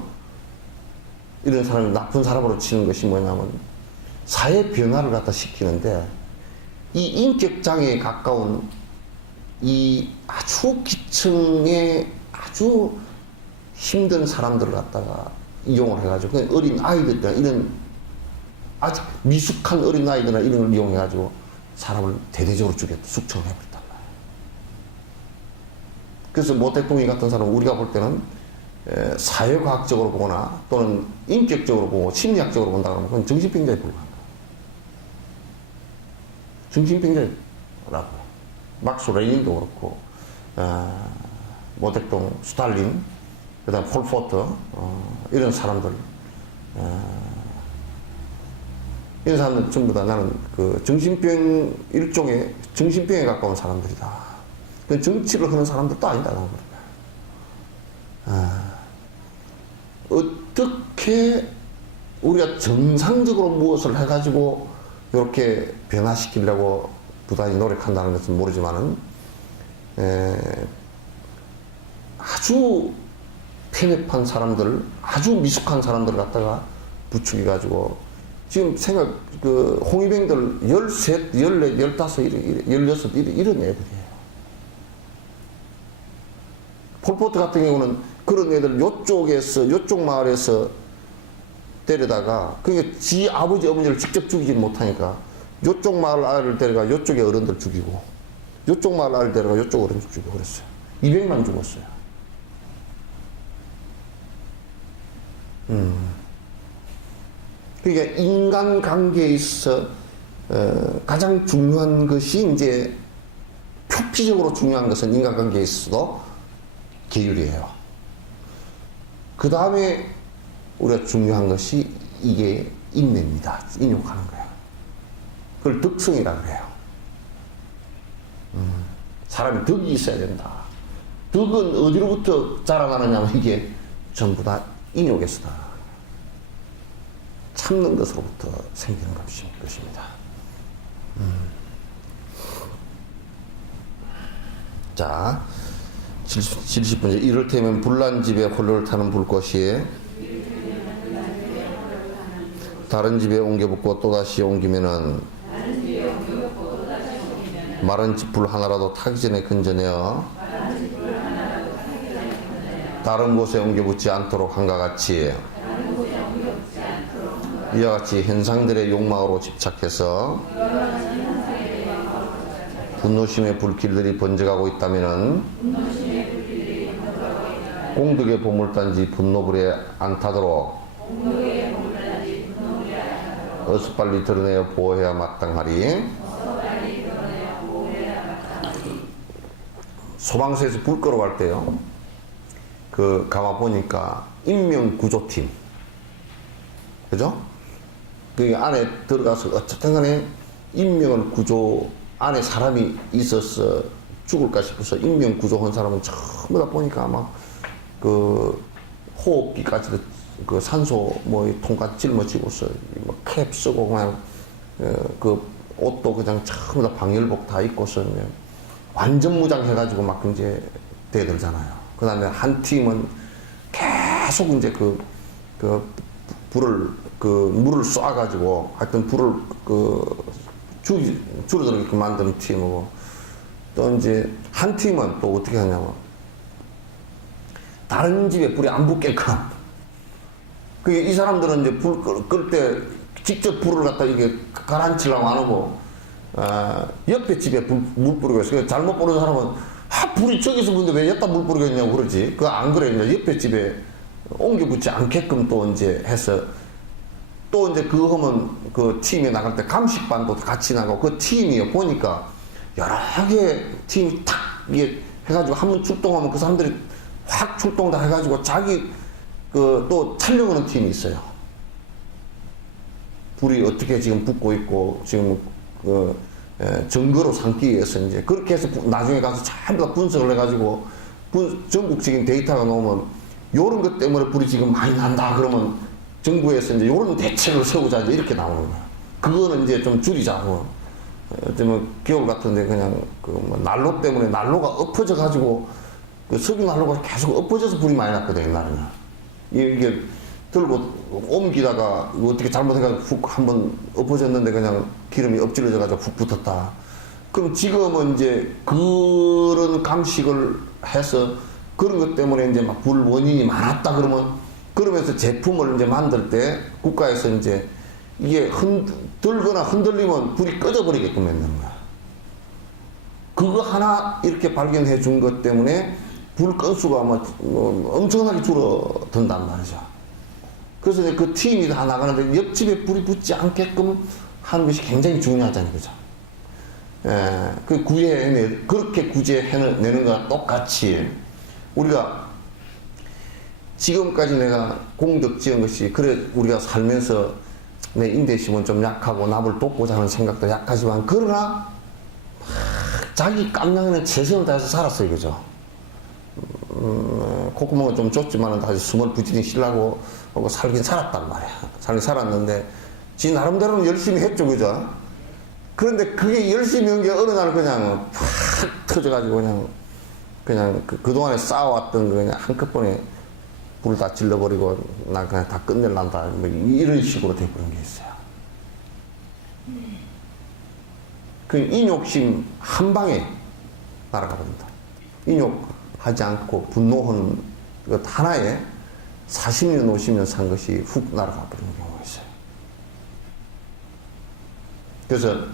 이런 사람을 나쁜 사람으로 치는 것이 뭐냐면 사회 변화를 갖다 시키는데 이 인격장애에 가까운 이 아주 기층의 아주 힘든 사람들을 갖다가 이용을 해가지고 어린 아이들이나 이런 아직 미숙한 어린 아이들이나 이런 걸 이용해가지고 사람을 대대적으로 죽였다. 숙청해버렸단 말이에요. 그래서 모택동이 같은 사람은 우리가 볼 때는 사회과학적으로 보거나 또는 인격적으로 보고 심리학적으로 본다 그러면 그건 정신병자에 불과한 거예요. 정신병자라고. 막스 레닌도 그렇고 모택동, 스탈린, 그 다음 폴포터 이런 사람들 이런 사람들 전부 다 나는 그 정신병 일종의 정신병에 가까운 사람들이다. 그 정치를 하는 사람들도 아니다라는 거예요. 어떻게 우리가 정상적으로 무엇을 해가지고 이렇게 변화시키려고 부단히 노력한다는 것은 모르지만은 아주 편협한 사람들, 아주 미숙한 사람들을 갖다가 부추겨 가지고 지금 그 홍위병들 13, 14, 15, 16 이런 애들이에요. 폴포트 같은 경우는 그런 애들 요쪽 마을에서 때리다가 그게 지 아버지 어머니를 직접 죽이지는 못하니까 요쪽 마을 아이를 데려가 요쪽의 어른들 죽이고 요쪽 마을 아이를 데려가 요쪽 어른들 죽이고 그랬어요. 200만 죽었어요. 그러니까 인간관계에 있어 가장 중요한 것이 이제 표피적으로 중요한 것은 인간관계에 있어도 계율이에요. 그 다음에 우리가 중요한 것이 이게 인내입니다. 인욕하는 거예요. 그걸 덕성이라 그래요. 사람이 덕이 있어야 된다. 덕은 어디로부터 자라나느냐면 이게 전부 다 인욕에서다. 참는 것으로부터 생기는 것입니다. 자, 70번째. 이를테면 불난 집에 홀로를 타는 불꽃이 다른 집에 옮겨붙고 또다시 옮기면은 마른 집불 하나라도 타기 전에 건져내어 다른 곳에 옮겨붙지 않도록 한과 같이 이와 같이 현상들의 욕망으로 집착해서 분노심의 불길들이 번져가고 있다면은 공덕의 보물단지 분노불에 안 타도록 어서 빨리 드러내어 보호해야 마땅하리. 소방서에서 불 끄러 갈 때요, 그 가만 보니까 인명구조팀, 그죠? 그 안에 들어가서 어쨌든 간에 인명을 안에 사람이 있어서 죽을까 싶어서 인명구조한 사람은 전부 다 보니까 아마 그 호흡기까지도 그 산소 뭐 통까지 짊어지고서 뭐캡 쓰고 그냥 그 옷도 그냥 전부 다 방열복 다 입고서 완전 무장해가지고 막 이제 대들잖아요. 그 다음에 한 팀은 계속 이제 그 불을 물을 쏴가지고 하여튼 불을 줄어들게 만드는 팀이고, 또 이제 한 팀은 또 어떻게 하냐면 다른 집에 불이 안 붙게끔, 그게 이 사람들은 이제 불 끌 때 직접 불을 갖다 이게 가라앉히려고 안 하고 옆에 집에 물 뿌리고 있어요. 잘못 보는 사람은 불이 저기서 부는데 왜 여기다 물 뿌리고 있냐고 그러지. 그거 안 그래. 이제 옆에 집에 옮겨 붙지 않게끔 또 이제 해서, 또 이제 그거 하면 그 팀에 나갈 때 감식반도 같이 나가고, 그 팀이 보니까 여러 개 팀이 탁 이게 해가지고 한 번 출동하면 그 사람들이 확 출동 다 해가지고 자기 또 촬영하는 팀이 있어요. 불이 어떻게 지금 붙고 있고 지금 증거로 삼기 위해서 이제 그렇게 해서 나중에 가서 전부 다 분석을 해가지고 전국적인 데이터가 나오면 요런 것 때문에 불이 지금 많이 난다 그러면 정부에서 이제 요런 대책을 세우자 이제 이렇게 나오는 거야. 그거는 이제 좀 줄이자고. 좀 겨울 같은데 그냥 뭐 난로 때문에 난로가 엎어져 가지고 그 석유 난로가 계속 엎어져서 불이 많이 났거든 옛날에는. 이게 들고 옮기다가 어떻게 잘못해가지고 훅 한번 엎어졌는데 그냥 기름이 엎질러져가지고 훅 붙었다. 그럼 지금은 이제 그런 감식을 해서 그런 것 때문에 이제 막 불 원인이 많았다 그러면서 제품을 이제 만들 때 국가에서 이제 이게 들거나 흔들리면 불이 꺼져버리게끔 만드는 거야. 그거 하나 이렇게 발견해 준 것 때문에 불 건수가 아마 엄청나게 줄어든단 말이죠. 그래서 이제 그 팀이 다 나가는데 옆집에 불이 붙지 않게끔 하는 것이 굉장히 중요하잖아요. 그죠? 예, 그렇게 구제해내는 거랑 똑같이 우리가 지금까지 내가 공덕 지은 것이, 그래 우리가 살면서 내 인내심은 좀 약하고 남을 돕고자 하는 생각도 약하지만, 그러나 자기 깜냥에는 최선을 다해서 살았어요. 그죠? 콧구멍은 좀 좁지만은 다시 숨을 부지런히 쉬려고 하고 살긴 살았단 말이야. 살긴 살았는데 지 나름대로는 열심히 했죠. 그죠? 그런데 그게 열심히 한 게 어느 날 그냥 팍 터져가지고 그냥 그동안에 쌓아왔던 거 그냥 한꺼번에 불 다 질러버리고 나 그냥 다 끝낼란다. 뭐 이런 식으로 돼버린 게 있어요. 그 인욕심 한 방에 날아가 버린다. 인욕하지 않고 분노하는 것 하나에 40년, 50년 산 것이 훅 날아가 버리는 경우가 있어요. 그래서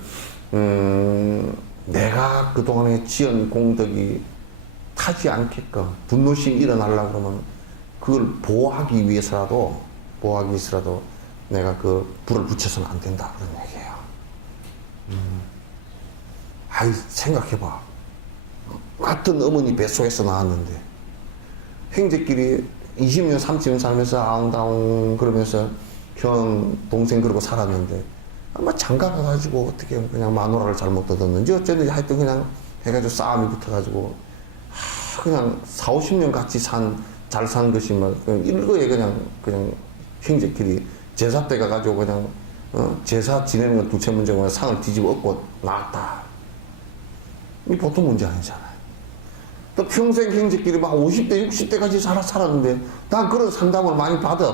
내가 그동안에 지은 공덕이 타지 않게끔 분노심이 일어나려고 그러면 그걸 보호하기 위해서라도 내가 그 불을 붙여서는 안 된다 그런 얘기예요. 아이 생각해봐. 같은 어머니 뱃속에서 나왔는데 형제끼리 20년 30년 살면서 아웅다웅 그러면서 형 동생 그러고 살았는데 아마 장가 가가지고 어떻게 그냥 마누라를 잘못 뜯었는지 어쨌든지 하여튼 그냥 해가지고 싸움이 붙어가지고 그냥 4, 50년 같이 잘 산 것이 막 일거에 그냥 형제끼리 제사 때 가가지고 그냥 제사 지내는 건 두째 문제고 상을 뒤집어 엎고 나왔다. 이 보통 문제 아니잖아요. 또 평생 형제끼리 막 50대 60대까지 살았는데 난 그런 상담을 많이 받아.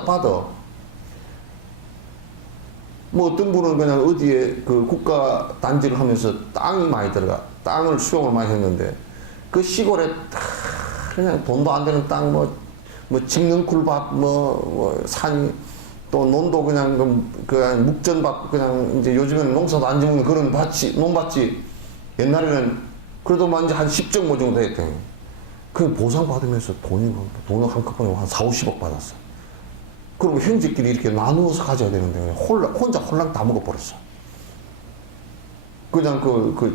뭐 어떤 분은 그냥 어디에 그 국가 단지를 하면서 땅이 많이 들어가 땅을 수용을 많이 했는데 그 시골에 그냥 돈도 안 되는 땅 뭐 짚는 굴밭 뭐 산이 또 논도 그냥 묵전밭 그냥 이제 요즘에는 농사도 안 짓는 그런 논밭이 옛날에는 그래도 막 이제 한 10정 뭐 정도 했대요. 그 보상 받으면서 돈을 한꺼번에 한 4, 50억 받았어. 그럼 형제끼리 이렇게 나누어서 가져야 되는데 혼자 홀랑 다 먹어버렸어. 그냥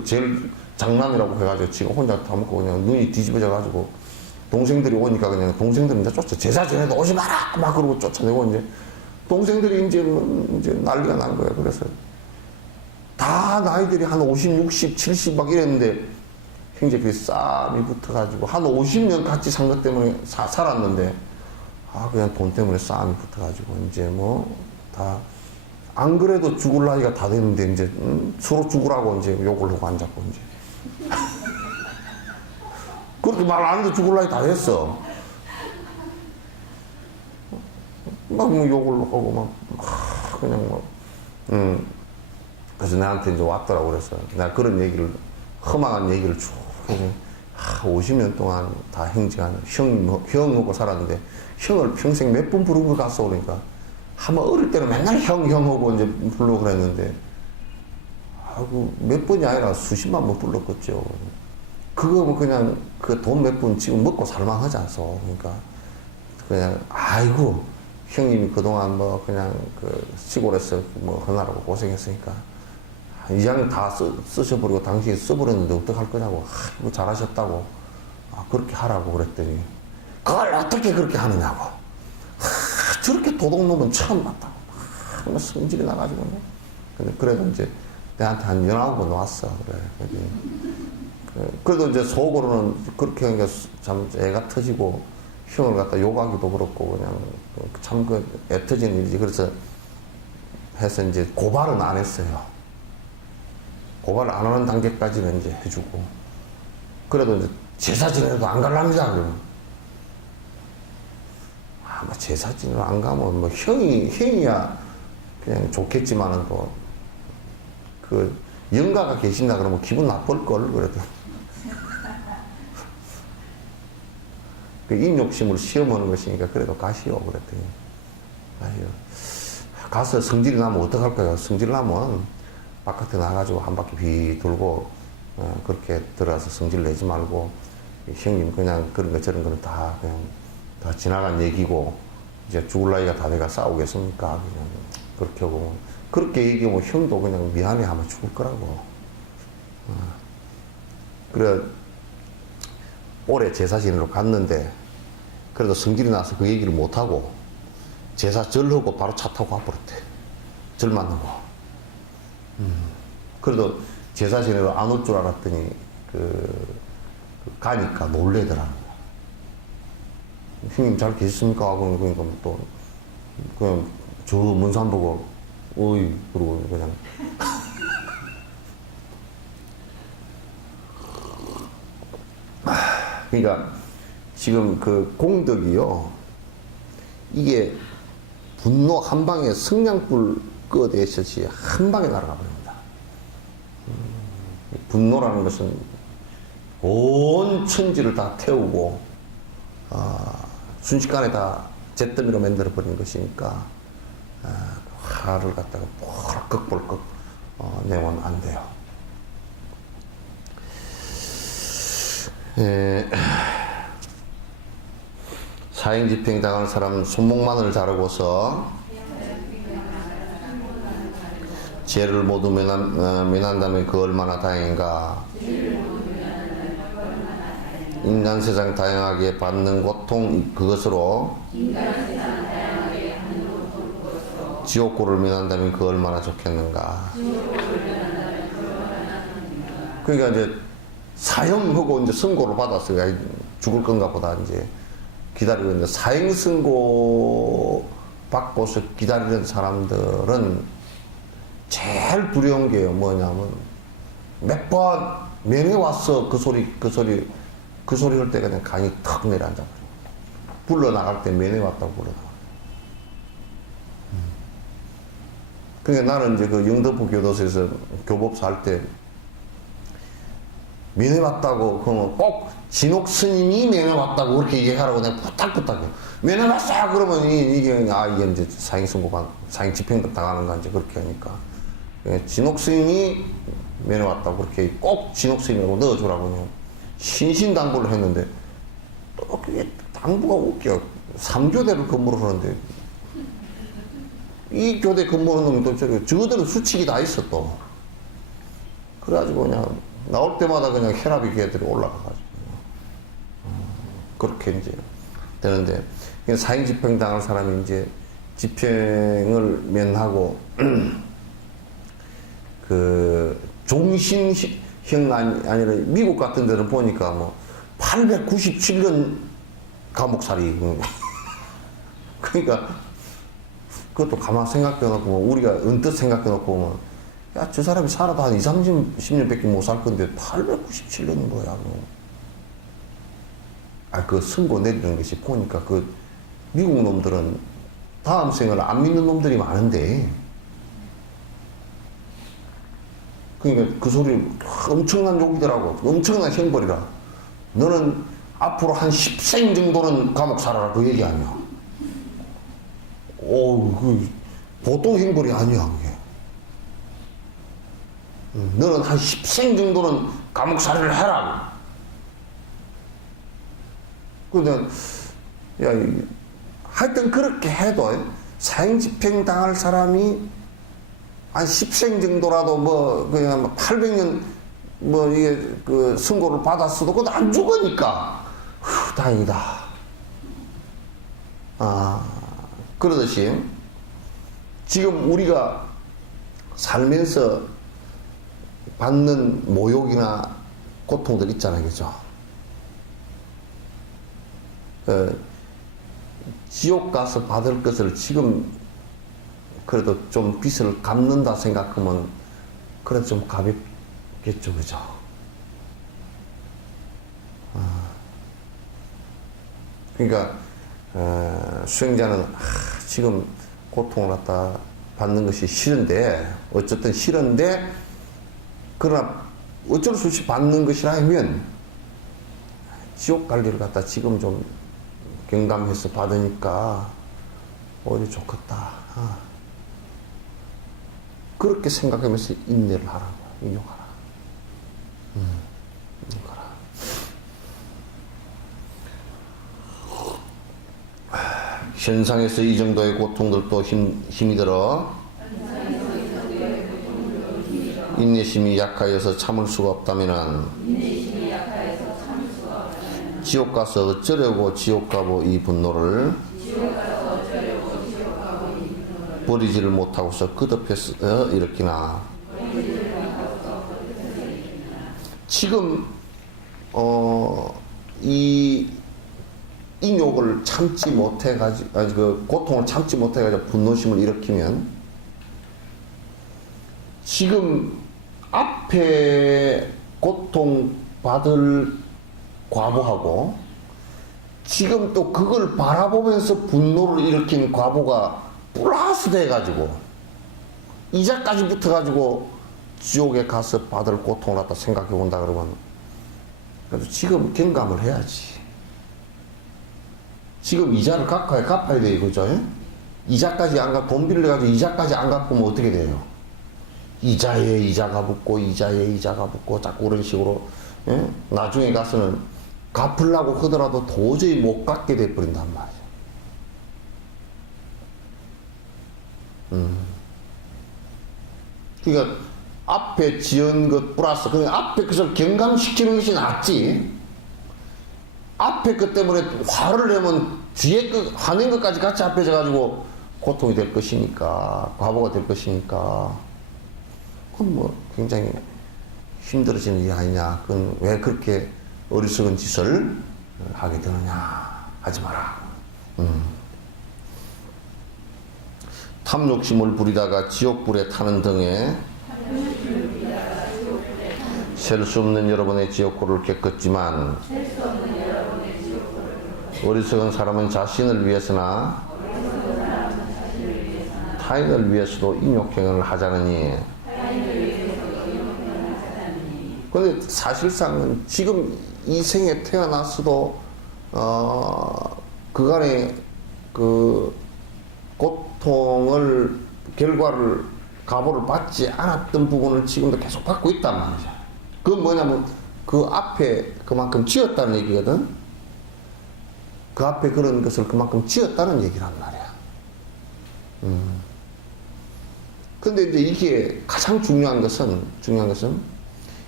제일 장남이라고 해가지고 지금 혼자 다 먹고 그냥 눈이 뒤집어져가지고 동생들이 오니까 그냥 동생들은 이제 제사 전에도 오지 마라! 막 그러고 쫓아내고 이제 동생들이 이제 난리가 난 거예요. 그래서 다 나이들이 한 50, 60, 70 막 이랬는데 형제끼리 싸움이 붙어가지고 한 50년 같이 산 것 때문에 살았는데 그냥 돈 때문에 싸움이 붙어가지고 이제 뭐 다 안 그래도 죽을 나이가 다 됐는데 이제 서로 죽으라고 이제 욕을 하고 앉았고 이제 그렇게 말 안 해도 죽을 나이 다 됐어. 막 뭐 욕을 하고 막 그냥 뭐 그래서 나한테 이제 왔더라고. 그래서 내가 그런 얘기를 허망한 얘기를 쭉 해서 50년 동안 다 형제간 형하고 살았는데 형을 평생 몇 번 부른 것 같소. 그러니까 한번 어릴 때는 맨날 형하고 이제 불러 그랬는데 몇 번이 아니라 수십만 번 불렀겠죠. 그거 뭐 그냥 그 돈 몇 번 지금 먹고 살만하지 않소. 그러니까 그냥 아이고 형님이 그동안 뭐 그냥 그 시골에서 뭐 하느라고 고생했으니까 이장 다 쓰셔버리고 당신이 써버렸는데 어떡할 거냐고. 뭐 잘하셨다고. 그렇게 하라고 그랬더니 그걸 어떻게 그렇게 하느냐고. 저렇게 도둑놈은 처음 봤다고. 막 성질이 나가지고. 근데 그래도 이제 내한테 한 19번 왔어. 그래. 그래도 이제 속으로는 그렇게 하니까 참 애가 터지고 형을 갖다 욕하기도 그렇고 그냥 참 그 애 터지는 일이지. 그래서 해서 이제 고발은 안 했어요. 고발을 안 하는 단계까지는 이제 해주고. 그래도 이제 제사 지내도 안 갈랍니다. 그러면. 뭐 제사 지내러 안 가면 뭐 형이야 그냥 좋겠지만은 또 그 영가가 계신다 그러면 기분 나쁠걸. 그래도. 그 인욕심을 시험하는 것이니까 그래도 가시오. 그랬더니 가시오. 가서 성질이 나면 어떡할까요? 성질 나면 바깥에 나가가지고 한 바퀴 비 돌고 그렇게 들어가서 성질 내지 말고 형님 그냥 그런 거 저런 거는 다 그냥 다 지나간 얘기고 이제 죽을 나이가 다 돼가 싸우겠습니까? 그냥 그렇게 하고 그렇게 얘기하면 형도 그냥 미안해 하면 죽을 거라고. 그래 올해 제사 지내러 갔는데 그래도 성질이 나서 그 얘기를 못하고 제사 절하고 바로 차 타고 와버렸대. 절 만나고. 그래도 제사 지내러 안 올 줄 알았더니 가니까 놀래더라고요. 형님 잘 계셨습니까? 하고 그러니까 또 그냥 저 문산 보고 어이 그러고 그냥 그러니까 지금 그 공덕이요 이게 분노 한 방에 성냥불 끄어대듯이 한 방에 날아가 버립니다. 분노라는 것은 온 천지를 다 태우고 순식간에 다 잿더미로 만들어 버리는 것이니까 화를 갖다가 볼컥볼컥 내면 안 돼요. 사형집행 당한 사람은 손목만을 자르고서 죄를 모두 면한다면 그 얼마나 다행인가. 인간 세상 다양하게 받는 고통 그것으로 지옥고를 면한다면 그 얼마나 좋겠는가. 그러니까 이제 사형하고 이제 선고를 받았어요. 죽을 건가 보다 이제 기다리고 있는데 사형 선고 받고서 기다리는 사람들은 제일 두려운 게요. 뭐냐면 몇 번 면회 왔어. 그 소리 할 때 그냥 간이 턱 내려앉아. 불러 나갈 때 면회 왔다고 불러 나가. 그러니까 나는 이제 그 영등포 교도소에서 교법사 할 때 면회 왔다고 그러면 꼭 진옥 스님이 면회 왔다고 그렇게 얘기하라고 내가 부탁해. 면회 왔어 그러면 이게 이제 사형 선고가 사형 집행 당하는 거 이제 그렇게 하니까 진옥 스님이 면회 왔다고 그렇게 꼭 진옥 스님이라고 넣어주라고 그냥 신신당부를 했는데 또 그게 당부가 웃겨. 3교대를 근무를 하는데 이 교대 근무하는 놈이 또 저거들은 수칙이 다 있어 또. 그래가지고 그냥 나올 때마다 그냥 혈압이 걔들이 올라가가지고 그렇게 이제 되는데 사형 집행 당할 사람이 이제 집행을 면하고 그 종신형 아니라 미국 같은 데는 보니까 뭐 897년 감옥살이. 그러니까 그것도 가만 생각해놓고 우리가 언뜻 생각해놓고 보면 야, 저 사람이 살아도 한 20, 30년밖에 못 살 건데 897년인 거야. 뭐. 그 선고 내리는 것이 보니까 그 미국 놈들은 다음 생을 안 믿는 놈들이 많은데, 그러니까 그 소리 엄청난 욕이더라고. 엄청난 형벌이라. 너는 앞으로 한 10생 정도는 감옥 살아라. 그 얘기 아니야. 그 보통 형벌이 아니야, 그게. 너는 한 10생 정도는 감옥 살이를 해라. 그냥, 야, 하여튼 그렇게 해도 사형집행 당할 사람이 한 10생 정도라도 뭐, 그냥 800년 뭐, 이게 그 선고를 받았어도 그것도 안 죽으니까. 다행이다. 그러듯이 지금 우리가 살면서 받는 모욕이나 고통들 있잖아요. 그죠? 지옥 가서 받을 것을 지금 그래도 좀 빚을 갚는다 생각하면 그래도 좀 가볍겠죠. 그죠? 그러니까 수행자는 지금 고통을 갖다 받는 것이 싫은데, 어쨌든 싫은데, 그러나 어쩔 수 없이 받는 것이라 하면 지옥 관리를 갖다 지금 좀 경감해서 받으니까 오히려 좋겠다. 그렇게 생각하면서 인내를 하라고. 인용하라. 인용하라. 현상에서 이 정도의 고통들도 힘이 들어 인내심이 약하여서 참을 수가 없다면은 지옥 가서 어쩌려고 지옥 가고 이 분노를 버리지를 못하고서 끝없에서 일으키나. 지금 이 인욕을 참지 못해가지고, 그 고통을 참지 못해가지고 분노심을 일으키면 지금 앞에 고통받을 과보하고 지금 또 그걸 바라보면서 분노를 일으킨 과보가 플러스 돼가지고 이자까지 붙어가지고 지옥에 가서 받을 고통을 갖다 생각해 본다 그러면 그래도 지금 경감을 해야지. 지금 이자를 갚아야 돼요. 그죠? 이자까지 안 갚고, 돈 빌려가지고 이자까지 안 갚으면 어떻게 돼요? 이자에 이자가 붙고, 이자에 이자가 붙고, 자꾸 그런 식으로, 예? 나중에 가서는 갚으려고 하더라도 도저히 못 갚게 돼버린단 말이야. 그러니까, 앞에 지은 것 플러스, 그러니까 앞에 그것을 경감시키는 것이 낫지. 앞에 것 때문에 화를 내면 뒤에 화낸 것까지 같이 합해져가지고 고통이 될 것이니까, 과보가 될 것이니까, 그건 뭐 굉장히 힘들어지는 일 아니냐. 그건 왜 그렇게 어리석은 짓을 하게 되느냐. 하지 마라. 탐욕심을 부리다가 지옥불에 타는 등에 셀 수 없는 여러분의 지옥고를 겪었지만 어리석은 사람은 자신을 위해서나 타인을 위해서도 인욕행위를 하자느니. 그런데 사실상은 지금 이 생에 태어났어도 그간의 그 고통을 결과를 가보를 받지 않았던 부분을 지금도 계속 받고 있단 말이죠. 그건 뭐냐면 그 앞에 그만큼 지었다는 얘기거든. 그 앞에 그런 것을 그만큼 지었다는 얘기란 말이야. 근데 이제 이게 가장 중요한 것은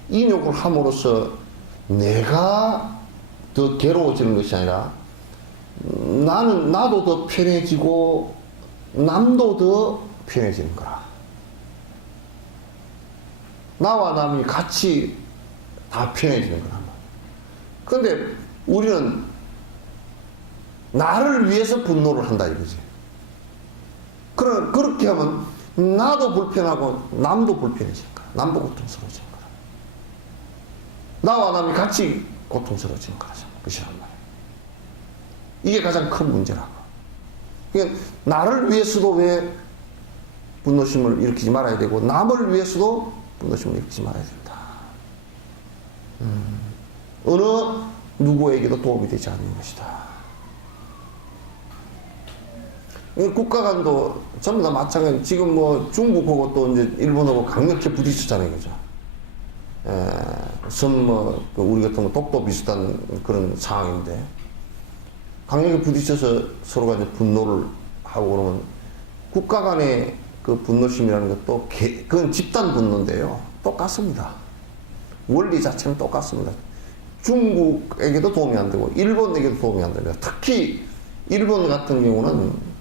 인욕을 함으로써 내가 더 괴로워지는 것이 아니라 나도 더 편해지고 남도 더 편해지는 거라. 나와 남이 같이 다 편해지는 거란 말이에요. 그런데 우리는 나를 위해서 분노를 한다 이거지. 그렇게 하면 나도 불편하고 남도 불편해지는 거야. 남도 고통스러워지는 거야. 나와 남이 같이 고통스러워지는 것이란 말이야. 이게 가장 큰 문제라고. 그러니까 나를 위해서도 왜 분노심을 일으키지 말아야 되고 남을 위해서도 분노심을 일으키지 말아야 된다. 어느 누구에게도 도움이 되지 않는 것이다. 국가 간도 전부 다 마찬가지. 지금 뭐 중국하고 또 이제 일본하고 강력히 부딪혔잖아요, 그죠? 우리 같은 뭐 독도 비슷한 그런 상황인데, 강력히 부딪혀서 서로가 이제 분노를 하고 그러면 국가 간의 그 분노심이라는 것도 그건 집단 분노인데요. 똑같습니다. 원리 자체는 똑같습니다. 중국에게도 도움이 안 되고, 일본에게도 도움이 안 됩니다. 특히 일본 같은 경우는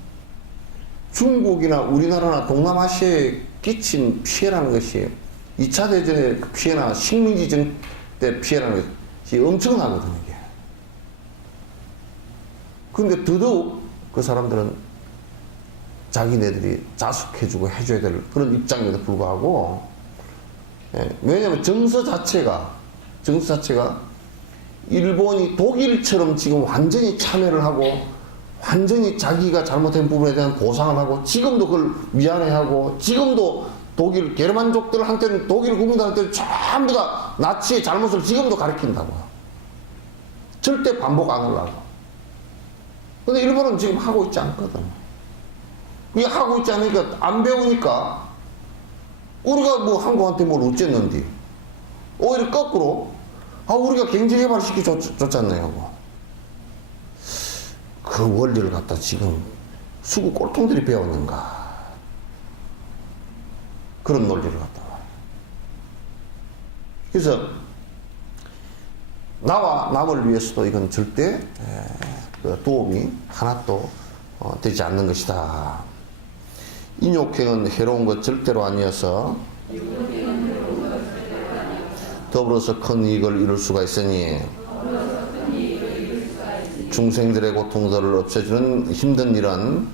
중국이나 우리나라나 동남아시아에 끼친 피해라는 것이 2차 대전의 피해나 식민지전 때 피해라는 것이 엄청나거든요, 이게. 그런데 더더욱 그 사람들은 자기네들이 자숙해주고 해줘야 될 그런 입장에도 불구하고, 왜냐하면 정서 자체가 일본이 독일처럼 지금 완전히 참여를 하고 완전히 자기가 잘못된 부분에 대한 보상을 하고 지금도 그걸 미안해하고 지금도 독일 게르만족들한테는 독일 국민들한테는 전부 다 나치의 잘못을 지금도 가르친다고. 절대 반복 안 하려고. 근데 일본은 지금 하고 있지 않거든. 이게 하고 있지 않으니까 안 배우니까 우리가 뭐 한국한테 뭘 어쨌는지 오히려 거꾸로 우리가 경제 개발 시켜줬잖아요. 그 원리를 갖다 지금 수구 꼴통들이 배웠는가. 그런 논리를 갖다가. 그래서 나와 남을 위해서도 이건 절대 도움이 하나도 되지 않는 것이다. 인욕행은 해로운 것 절대로 아니어서 더불어서 큰 이익을 이룰 수가 있으니 중생들의 고통들을 없애주는 힘든 일은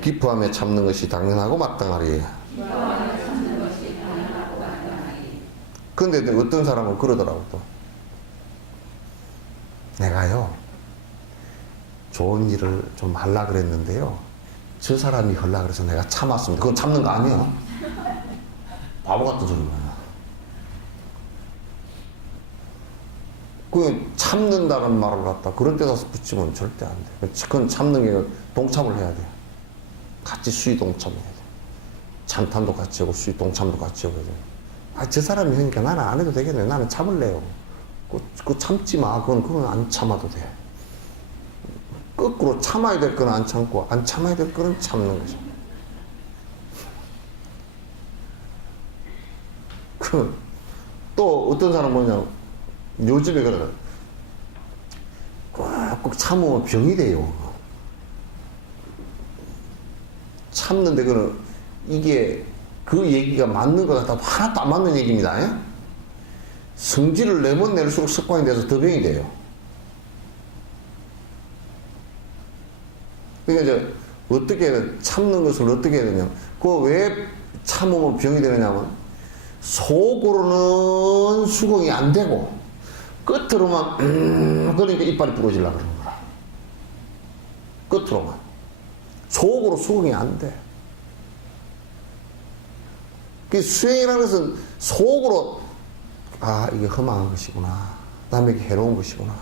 기뻐하며 참는 것이 당연하고 마땅하리. 그런데 어떤 사람은 그러더라고. 또 내가요 좋은 일을 좀 하려고 그랬는데요 저 사람이 하려고 그래서 내가 참았습니다. 그건 참는 거 아니에요. 바보 같은 소리야. 그 참는다는 말을 갖다 그런 데다 붙이면 절대 안 돼. 그건 참는 게 동참을 해야 돼. 같이 수의 동참을 해야 돼. 찬탄도 같이 하고 수의 동참도 같이 하고. 저 사람이 하니까 나는 안 해도 되겠네. 나는 참을래요. 그거 참지 마. 그건 안 참아도 돼. 거꾸로 참아야 될 건 안 참고 안 참아야 될 거는 참는 거죠. 또 어떤 사람은 뭐냐 요즘에 그러다 꼭 참으면 병이 돼요. 참는데 그는 이게 그 얘기가 맞는 것 같아도 하나도 안 맞는 얘기입니다. 성질을 내면 낼수록 습관이 돼서 더 병이 돼요. 그러니까 이제 어떻게 참는 것을 어떻게 해야 되냐? 그 왜 참으면 병이 되느냐면 속으로는 수긍이 안 되고 끝으로만 그러니까 이빨이 부러지려고 그러는 거야. 끝으로만. 속으로 수긍이 안 돼. 그 수행이라는 것은 속으로 이게 험한 것이구나. 남에게 해로운 것이구나.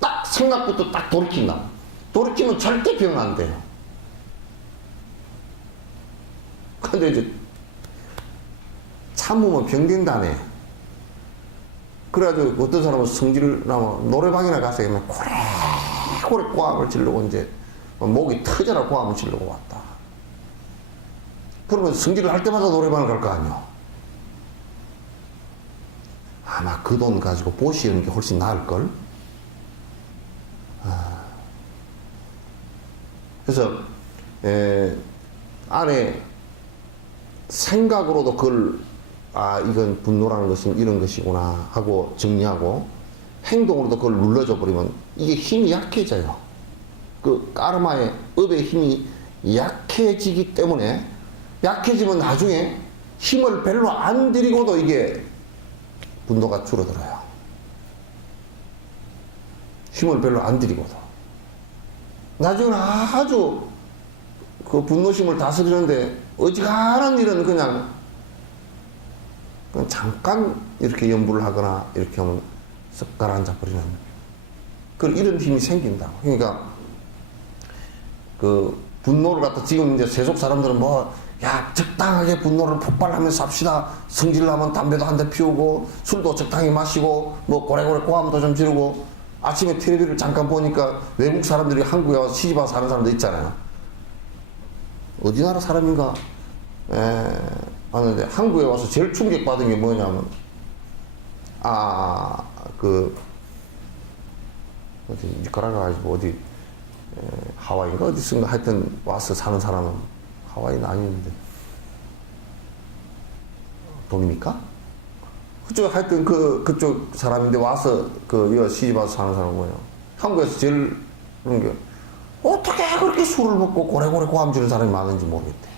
딱 생각부터 딱 돌이킨다. 돌이키면 절대 병 안 돼요. 근데 이제 참으면 병된다네. 그래가지고 어떤 사람은 성질을 나면 노래방이나 가서 그냥 고래고래 고함을 지르고 이제 목이 터져라 고함을 지르고 왔다. 그러면 성질을 할 때마다 노래방을 갈 거 아니야. 아마 그 돈 가지고 보시는 게 훨씬 나을걸. 그래서 안에 생각으로도 그걸 이건 분노라는 것은 이런 것이구나 하고 정리하고 행동으로도 그걸 눌러줘 버리면 이게 힘이 약해져요. 그 까르마의 업의 힘이 약해지기 때문에 약해지면 나중에 힘을 별로 안 들이고도 이게 분노가 줄어들어요. 힘을 별로 안 들이고도. 나중에는 아주 그 분노심을 다스리는데 어지간한 일은 그냥 잠깐 이렇게 염불을 하거나 이렇게 하면 쓱 가라앉아 버리는 이런 힘이 생긴다. 그러니까 그 분노를 갖다 지금 이제 세속 사람들은 적당하게 분노를 폭발하면서 삽시다. 성질나면 담배도 한 대 피우고 술도 적당히 마시고 고래고래 고함도 좀 지르고 아침에 텔레비를 잠깐 보니까 외국 사람들이 한국에 와서 시집와서 사는 사람도 있잖아요. 어디 나라 사람인가? 하는데 한국에 와서 제일 충격받은 게 뭐냐면 어디 니카라가 어디 하와이인가 어디선가 하여튼 와서 사는 사람은 하와이는 아닌데 도미니카? 그쪽 하여튼 그쪽 사람인데 와서 시집 와서 사는 사람은 뭐냐 한국에서 제일 그런 게 어떻게 그렇게 술을 먹고 고래고래 고함지는 사람이 많은지 모르겠대.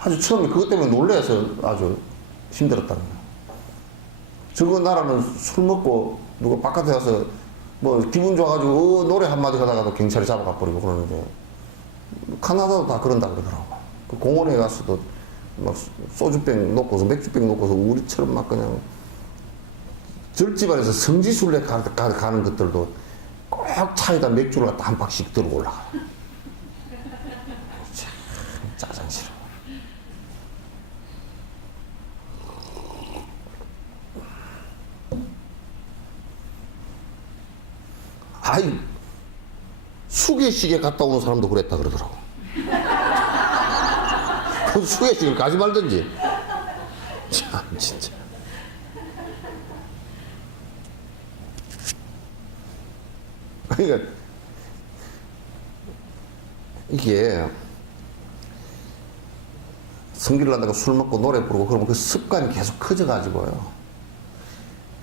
아주 처음에 그것 때문에 놀라서 아주 힘들었다는 거야. 저거 나라는 술 먹고 누가 바깥에 가서 기분 좋아가지고 노래 한마디 하다가도 경찰이 잡아가 버리고 그러는데 카나다도 다 그런다 그러더라고. 그 공원에 가서도 소주병 놓고서 맥주병 놓고서 우리처럼 그냥 절집안에서 성지순례 가는 것들도 꼭 차에다 맥주를 갖다 한 박씩 들고 올라가. 참 짜증스러워. 수계식에 갔다 오는 사람도 그랬다 그러더라고. 수계식을 가지 말든지. 참 진짜. 그러니까 이게 성기를 한다고 술 먹고 노래 부르고 그러면 그 습관이 계속 커져가지고요.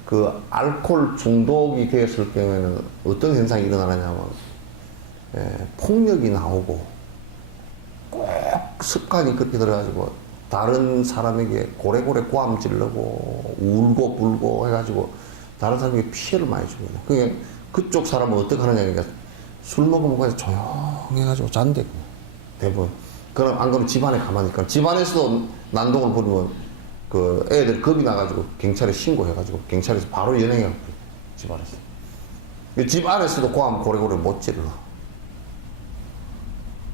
그 알코올 중독이 되었을 경우에는 어떤 현상이 일어나냐면 폭력이 나오고 꼭 습관이 그렇게 들어가지고 다른 사람에게 고래고래 고함 지르고 울고 불고 해가지고 다른 사람에게 피해를 많이 줍니다. 그게 그쪽 사람은 어떻게 하느냐 그러니까 술 먹으면 그냥 조용해가지고 잔대 대부분. 그럼 안 그러면 집안에 가만히 있고 집안에서도 난동을 부리면 그 애들 겁이 나가지고 경찰에 신고해가지고 경찰에서 바로 연행해요. 집안에서. 집 안에서도 고함 고래고래 못 지르러.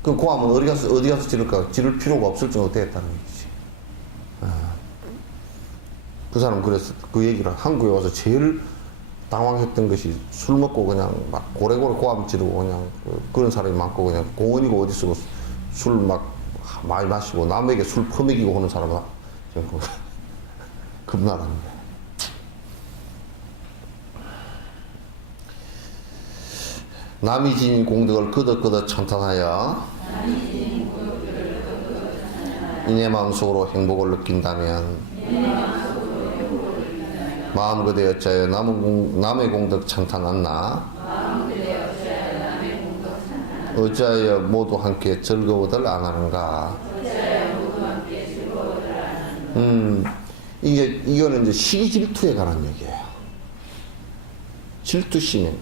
그 고함은 어디 가서 지를까? 지를 필요가 없을 정도 되었다는 얘기지. 그 사람 그래서 그 얘기를 한국에 와서 제일 당황했던 것이 술 먹고 그냥 고래고래 고함 지르고 그냥 그런 사람이 많고 그냥 공원이고 어디 쓰고 술 많이 마시고 남에게 술 퍼먹이고 하는 사람은 겁나는 거야. 남이 지닌 공덕을 끄덕끄덕 찬탄하여 이내 마음속으로 행복을 느낀다면 마음 그대 어찌하여 남의 공덕 찬탄한나 어찌하여 모두 함께 즐거워들 안 하는가. 이거는 이제 시기 질투에 관한 얘기예요. 질투심에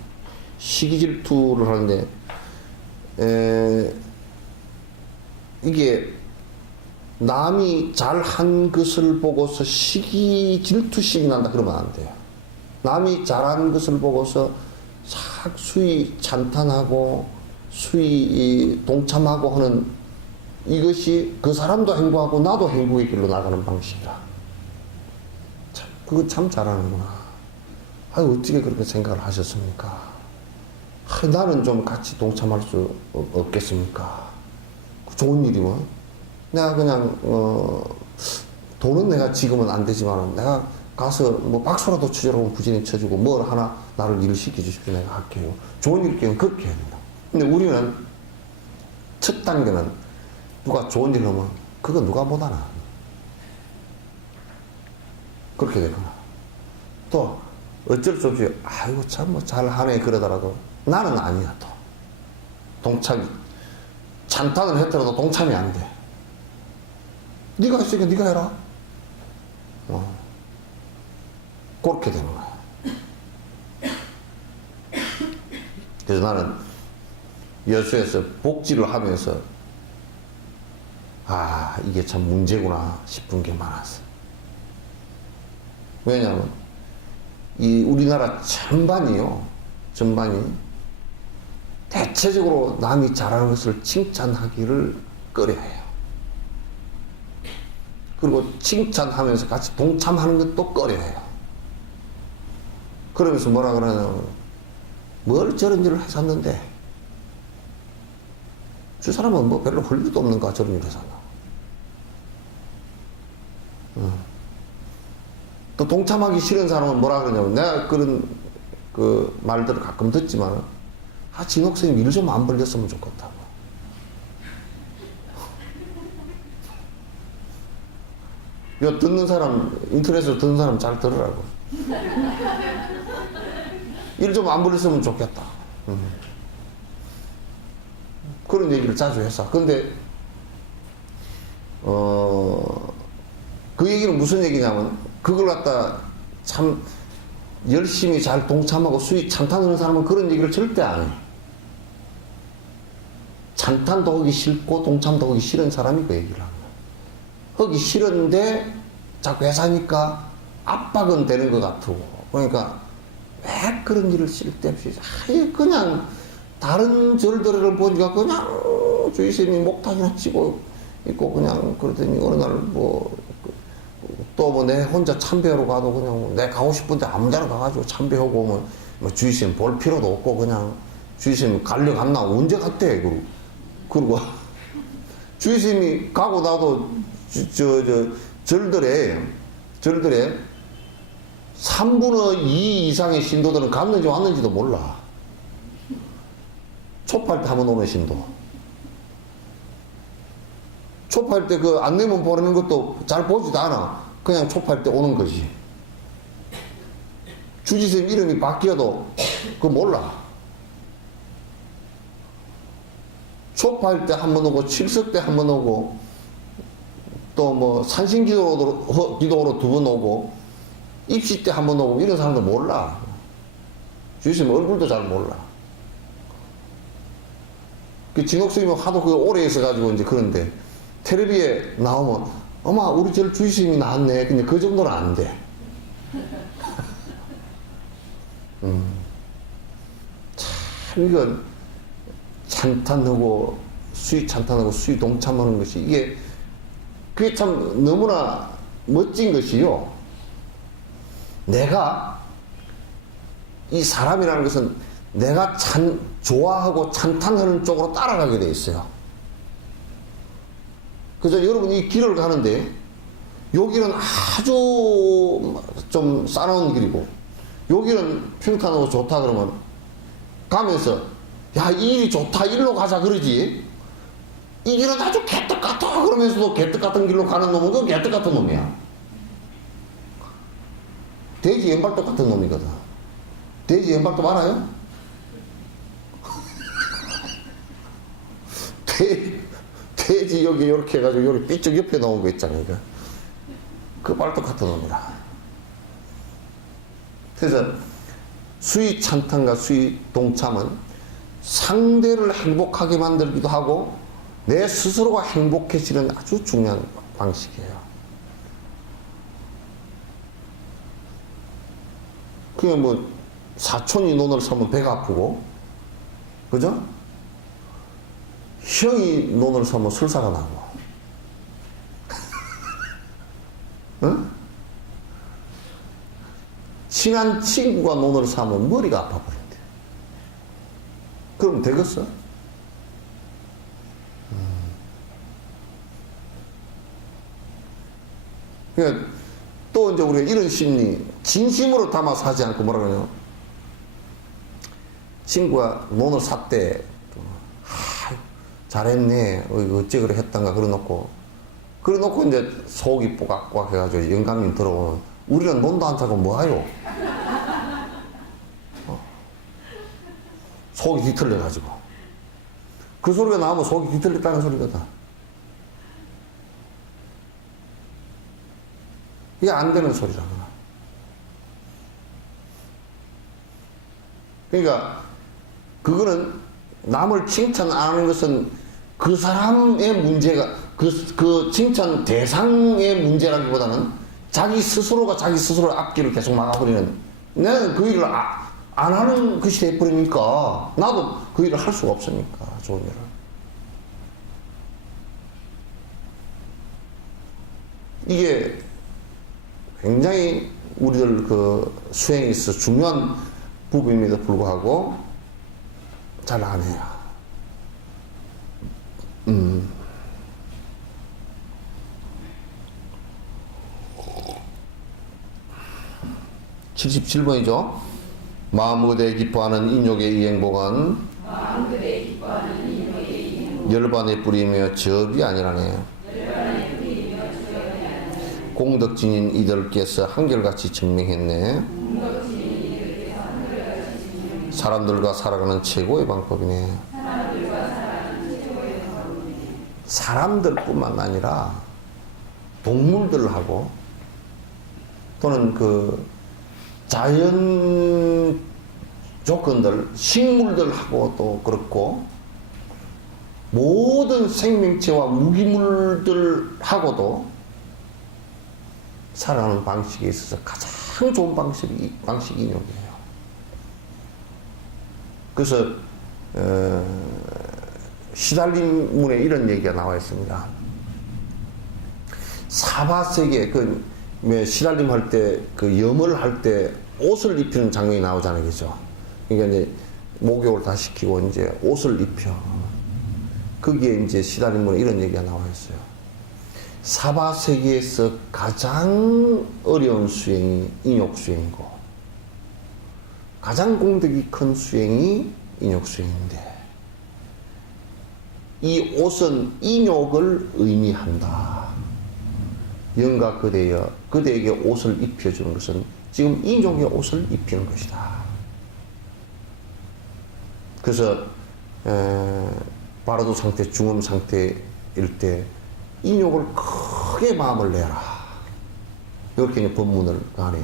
시기 질투를 하는데 이게 남이 잘한 것을 보고서 시기 질투심이 난다 그러면 안 돼요. 남이 잘한 것을 보고서 싹 수위 찬탄하고 수위 동참하고 하는 이것이 그 사람도 행복하고 나도 행복의 길로 나가는 방식이라. 참, 그거 참 잘하는구나. 어떻게 그렇게 생각을 하셨습니까? 나는 좀 같이 동참할 수 없겠습니까? 좋은 일이면. 내가 그냥, 돈은 내가 지금은 안 되지만 내가 가서 박수라도 쳐주라고 부지런히 쳐주고 뭘 하나 나를 일을 시켜주십시오. 내가 할게요. 좋은 일 경우는 그렇게 해야 된다. 근데 우리는 첫 단계는 누가 좋은 일 하면 그거 누가 못하나. 그렇게 되거나. 또 어쩔 수 없이 아이고 참 뭐 잘하네 그러더라도 나는 아니야 또. 동참이 찬탄을 했더라도 동참이 안 돼. 네가 했으니까 네가 해라. 그렇게 되는 거야. 그래서 나는 여수에서 복지를 하면서 아 이게 참 문제구나 싶은 게 많았어. 왜냐하면 이 우리나라 전반이 대체적으로 남이 잘하는 것을 칭찬하기를 꺼려해요. 그리고 칭찬하면서 같이 동참하는 것도 꺼려해요. 그러면서 뭐라 그러냐면 뭘 저런 일을 했었는데 저 사람은 뭐 별로 할 일도 없는가 저런 일을 했었나. 또 동참하기 싫은 사람은 뭐라 그러냐면 내가 그런 그 말들을 가끔 듣지만 진옥선생님 일 좀 안 벌렸으면 좋겠다고. 이거 듣는 사람 인터넷으로 듣는 사람 잘 들으라고. 일 좀 안 벌렸으면 좋겠다. 그런 얘기를 자주 했어. 근데 그 얘기는 무슨 얘기냐면 그걸 갖다 참 열심히 잘 동참하고 수위 찬탄하는 사람은 그런 얘기를 절대 안 해. 찬탄도 하기 싫고 동참도 하기 싫은 사람이 그 얘기를 하는 거야. 하기 싫은데 자꾸 회사니까 압박은 되는 것 같고. 그러니까 왜 그런 일을 쓸데없이 그냥 다른 절들을 보니까 그냥 주의스님이 목탁이나 치고 있고 그냥 그러더니 어느 날 또 뭐 내 혼자 참배하러 가도 그냥 내 가고 싶은데 아무 데나 가가지고 참배하고 오면 뭐 주의스님 볼 필요도 없고 그냥 주의스님 가려고 안 나 언제 갔대 그리고 주의스님이 가고 나도 절들에 3분의 2 이상의 신도들은 갔는지 왔는지도 몰라. 촉파할 때 한번 오는 신도. 촉파할 때 그 안내문 보내는 것도 잘 보지도 않아. 그냥 촉파할 때 오는 거지. 주지스님 이름이 바뀌어도 그거 몰라. 촉파할 때 한 번 오고 칠석 때 한 번 오고 또 뭐 산신기도로 2번 오고 입시 때 한 번 오고 이런 사람들 몰라. 주지스님 얼굴도 잘 몰라. 그 진옥스님은 하도 그 오래 있어가지고 이제 그런데 텔레비에 나오면 어마 우리 절 주지스님이 나왔네. 근데 그 정도는 안 돼. 참 이건 찬탄하고 수위 찬탄하고 수위 동참하는 것이 이게 그게 참 너무나 멋진 것이요. 내가 이 사람이라는 것은 내가 좋아하고 찬탄하는 쪽으로 따라가게 돼 있어요. 그래서 여러분 이 길을 가는데 여기는 아주 좀 싸나운 길이고 여기는 평탄하고 좋다 그러면 가면서 야 이 일이 좋다 일로 가자 그러지. 이 길은 아주 개떡 같아 그러면서도 개떡 같은 길로 가는 놈은 그 개떡 같은 놈이야. 돼지 연발톱 같은 놈이거든. 돼지 연발톱 알아요? 돼지 여기 이렇게 해가지고 여기 삐쭉 옆에 나온 거 있잖아요. 그 발톱 같은 놈이라. 그래서 수위 찬탄과 수위 동참은 상대를 행복하게 만들기도 하고 내 스스로가 행복해지는 아주 중요한 방식이에요. 그게 뭐 사촌이 논을 사면 배가 아프고 그죠? 형이 논을 사면 설사가 나고 응? 친한 친구가 논을 사면 머리가 아파버린대. 그럼 되겠어? 그러니까 또 이제 우리가 이런 심리 진심으로 담아서 하지 않고 뭐라 그러냐, 친구가 논을 샀대. 잘했네. 어째 그래 했던가 그래놓고 이제 속이 뽀각뽀각 해가지고 영감님 들어오면 우리는 논도 안 차고 뭐하요? 속이 뒤틀려가지고. 그 소리가 나오면 속이 뒤틀렸다는 소리거든. 이게 안 되는 소리잖아. 그러니까 그거는 남을 칭찬 안 하는 것은 그 사람의 문제가 그 칭찬 대상의 문제라기보다는 자기 스스로가 자기 스스로의 앞길을 계속 막아버리는, 나는 그 일을 안 하는 것이 돼버리니까 나도 그 일을 할 수가 없으니까. 좋은 일을. 이게 굉장히 우리들 그 수행에 있어서 중요한 부분임에도 불구하고 잘 안 해요. 77번이죠. 마음 그대 기뻐하는 인욕의 이행복은 열반에 뿌리며 접이 아니라네. 공덕진인 이들께서 한결같이 증명했네. 사람들과 살아가는 최고의 방법이네. 사람들뿐만 아니라 동물들하고 또는 그 자연 조건들, 식물들하고도 그렇고 모든 생명체와 무기물들하고도 살아가는 방식에 있어서 가장 좋은 방식이 인욕이에요. 그래서 시달림문에 이런 얘기가 나와 있습니다. 사바세계 시달림 할 때 그 염을 할 때 옷을 입히는 장면이 나오잖아요, 그죠? 그러니까 이제 목욕을 다 시키고 이제 옷을 입혀. 거기에 이제 시달림문에 이런 얘기가 나와 있어요. 사바세계에서 가장 어려운 수행이 인욕수행이고 가장 공덕이 큰 수행이 인욕수행인데 이 옷은 인욕을 의미한다. 영가 그대여 그대에게 옷을 입혀주는 것은 지금 인욕의 옷을 입히는 것이다. 그래서 바로도 상태, 중음 상태일 때 인욕을 크게 마음을 내라. 이렇게 이제 법문을 안에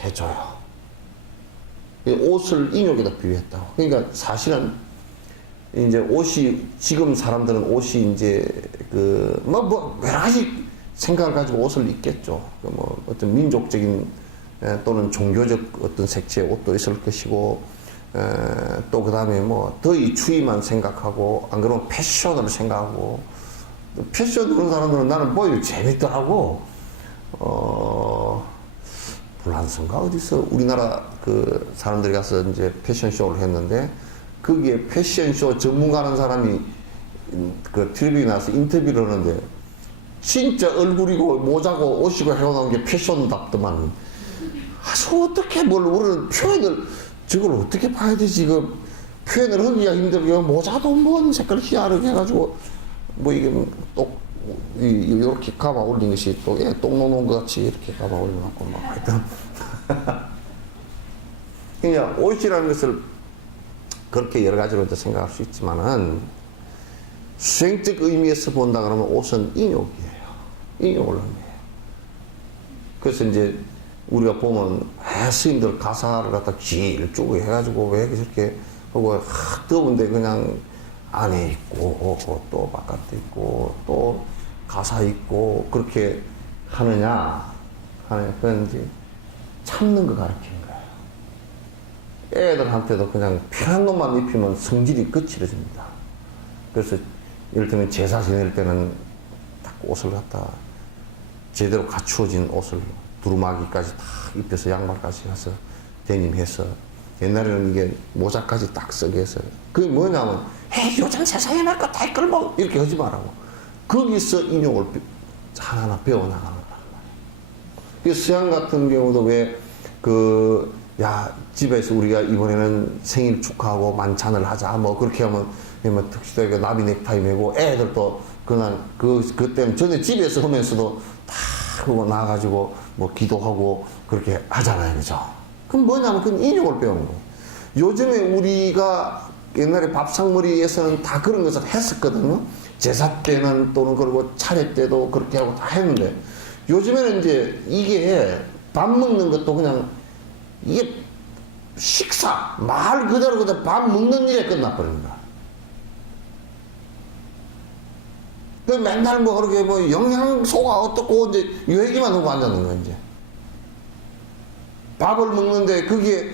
해줘요. 옷을 인욕에다 비유했다고. 그러니까 사실은 이제 옷이, 지금 사람들은 옷이 이제 여러 가지 생각을 가지고 옷을 입겠죠. 어떤 민족적인 또는 종교적 어떤 색채의 옷도 있을 것이고, 또 그 다음에 더위 추위만 생각하고, 안 그러면 패션을 생각하고, 패션 그런 사람들은 나는 보여 재밌더라고. 불란서인가 어디서 우리나라 그 사람들이 가서 이제 패션쇼를 했는데, 거기에 패션쇼 전문가라는 사람이 그 텔레비전에 나와서 인터뷰를 하는데, 진짜 얼굴이고 모자고 옷이고 해오는 게 패션답더만. 어떻게 우리는 표현을, 저걸 어떻게 봐야 되지? 표현을 하기가 힘들게, 모자도 뭔 색깔 희한하게 해가지고, 이게 이렇게 감아 올린 것이 똥 놓는 것 같이 이렇게 감아 올려놓고, 하여튼. 그냥 옷이라는 것을 그렇게 여러 가지로 생각할 수 있지만은, 수행적 의미에서 본다 그러면 옷은 인욕이에요. 인욕을 의미해요. 그래서 이제 우리가 보면 스님들 가사를 갖다 길쭉 해가지고 왜 저렇게 하고 더운데 그냥 안에 있고 또 바깥에 있고 또 가사 있고 그렇게 하느냐 그건 이제 참는 거 가르치는 거예요. 애들한테도 그냥 편한 것만 입히면 성질이 끝이러집니다. 그래서 이를테면 제사 지낼 때는 딱 옷을 갖다 제대로 갖추어진 옷을 두루마기까지 다 입혀서 양말까지 해서 데님해서, 옛날에는 이게 모자까지 딱 쓰게 해서, 그게 뭐냐면 요즘 세상에 말거 다 끌고 이렇게 하지 말라고. 거기서 인욕을 하나하나 배워나가는 거란 말이에요. 수양 같은 경우도 왜 야, 집에서 우리가 이번에는 생일 축하하고 만찬을 하자. 뭐, 그렇게 하면, 뭐, 턱시도에 나비 넥타이 메고, 애들도 그날, 그때는 전에 집에서 하면서도 다 그거 나가가지고, 뭐, 기도하고, 그렇게 하잖아요. 그죠? 그럼 뭐냐면, 그건 인욕을 배우는 거예요. 요즘에 우리가 옛날에 밥상머리에서는 다 그런 것을 했었거든요. 제사 때는 또는 그리고 차례 때도 그렇게 하고 다 했는데, 요즘에는 이제 이게 밥 먹는 것도 그냥 이게 식사, 말 그대로 그냥 밥 먹는 일에 끝나버리는 거야. 그 맨날 뭐 그렇게 뭐 영양소가 어떻고 이제 이 얘기만 하고 앉았는 거야, 이제. 밥을 먹는데 그게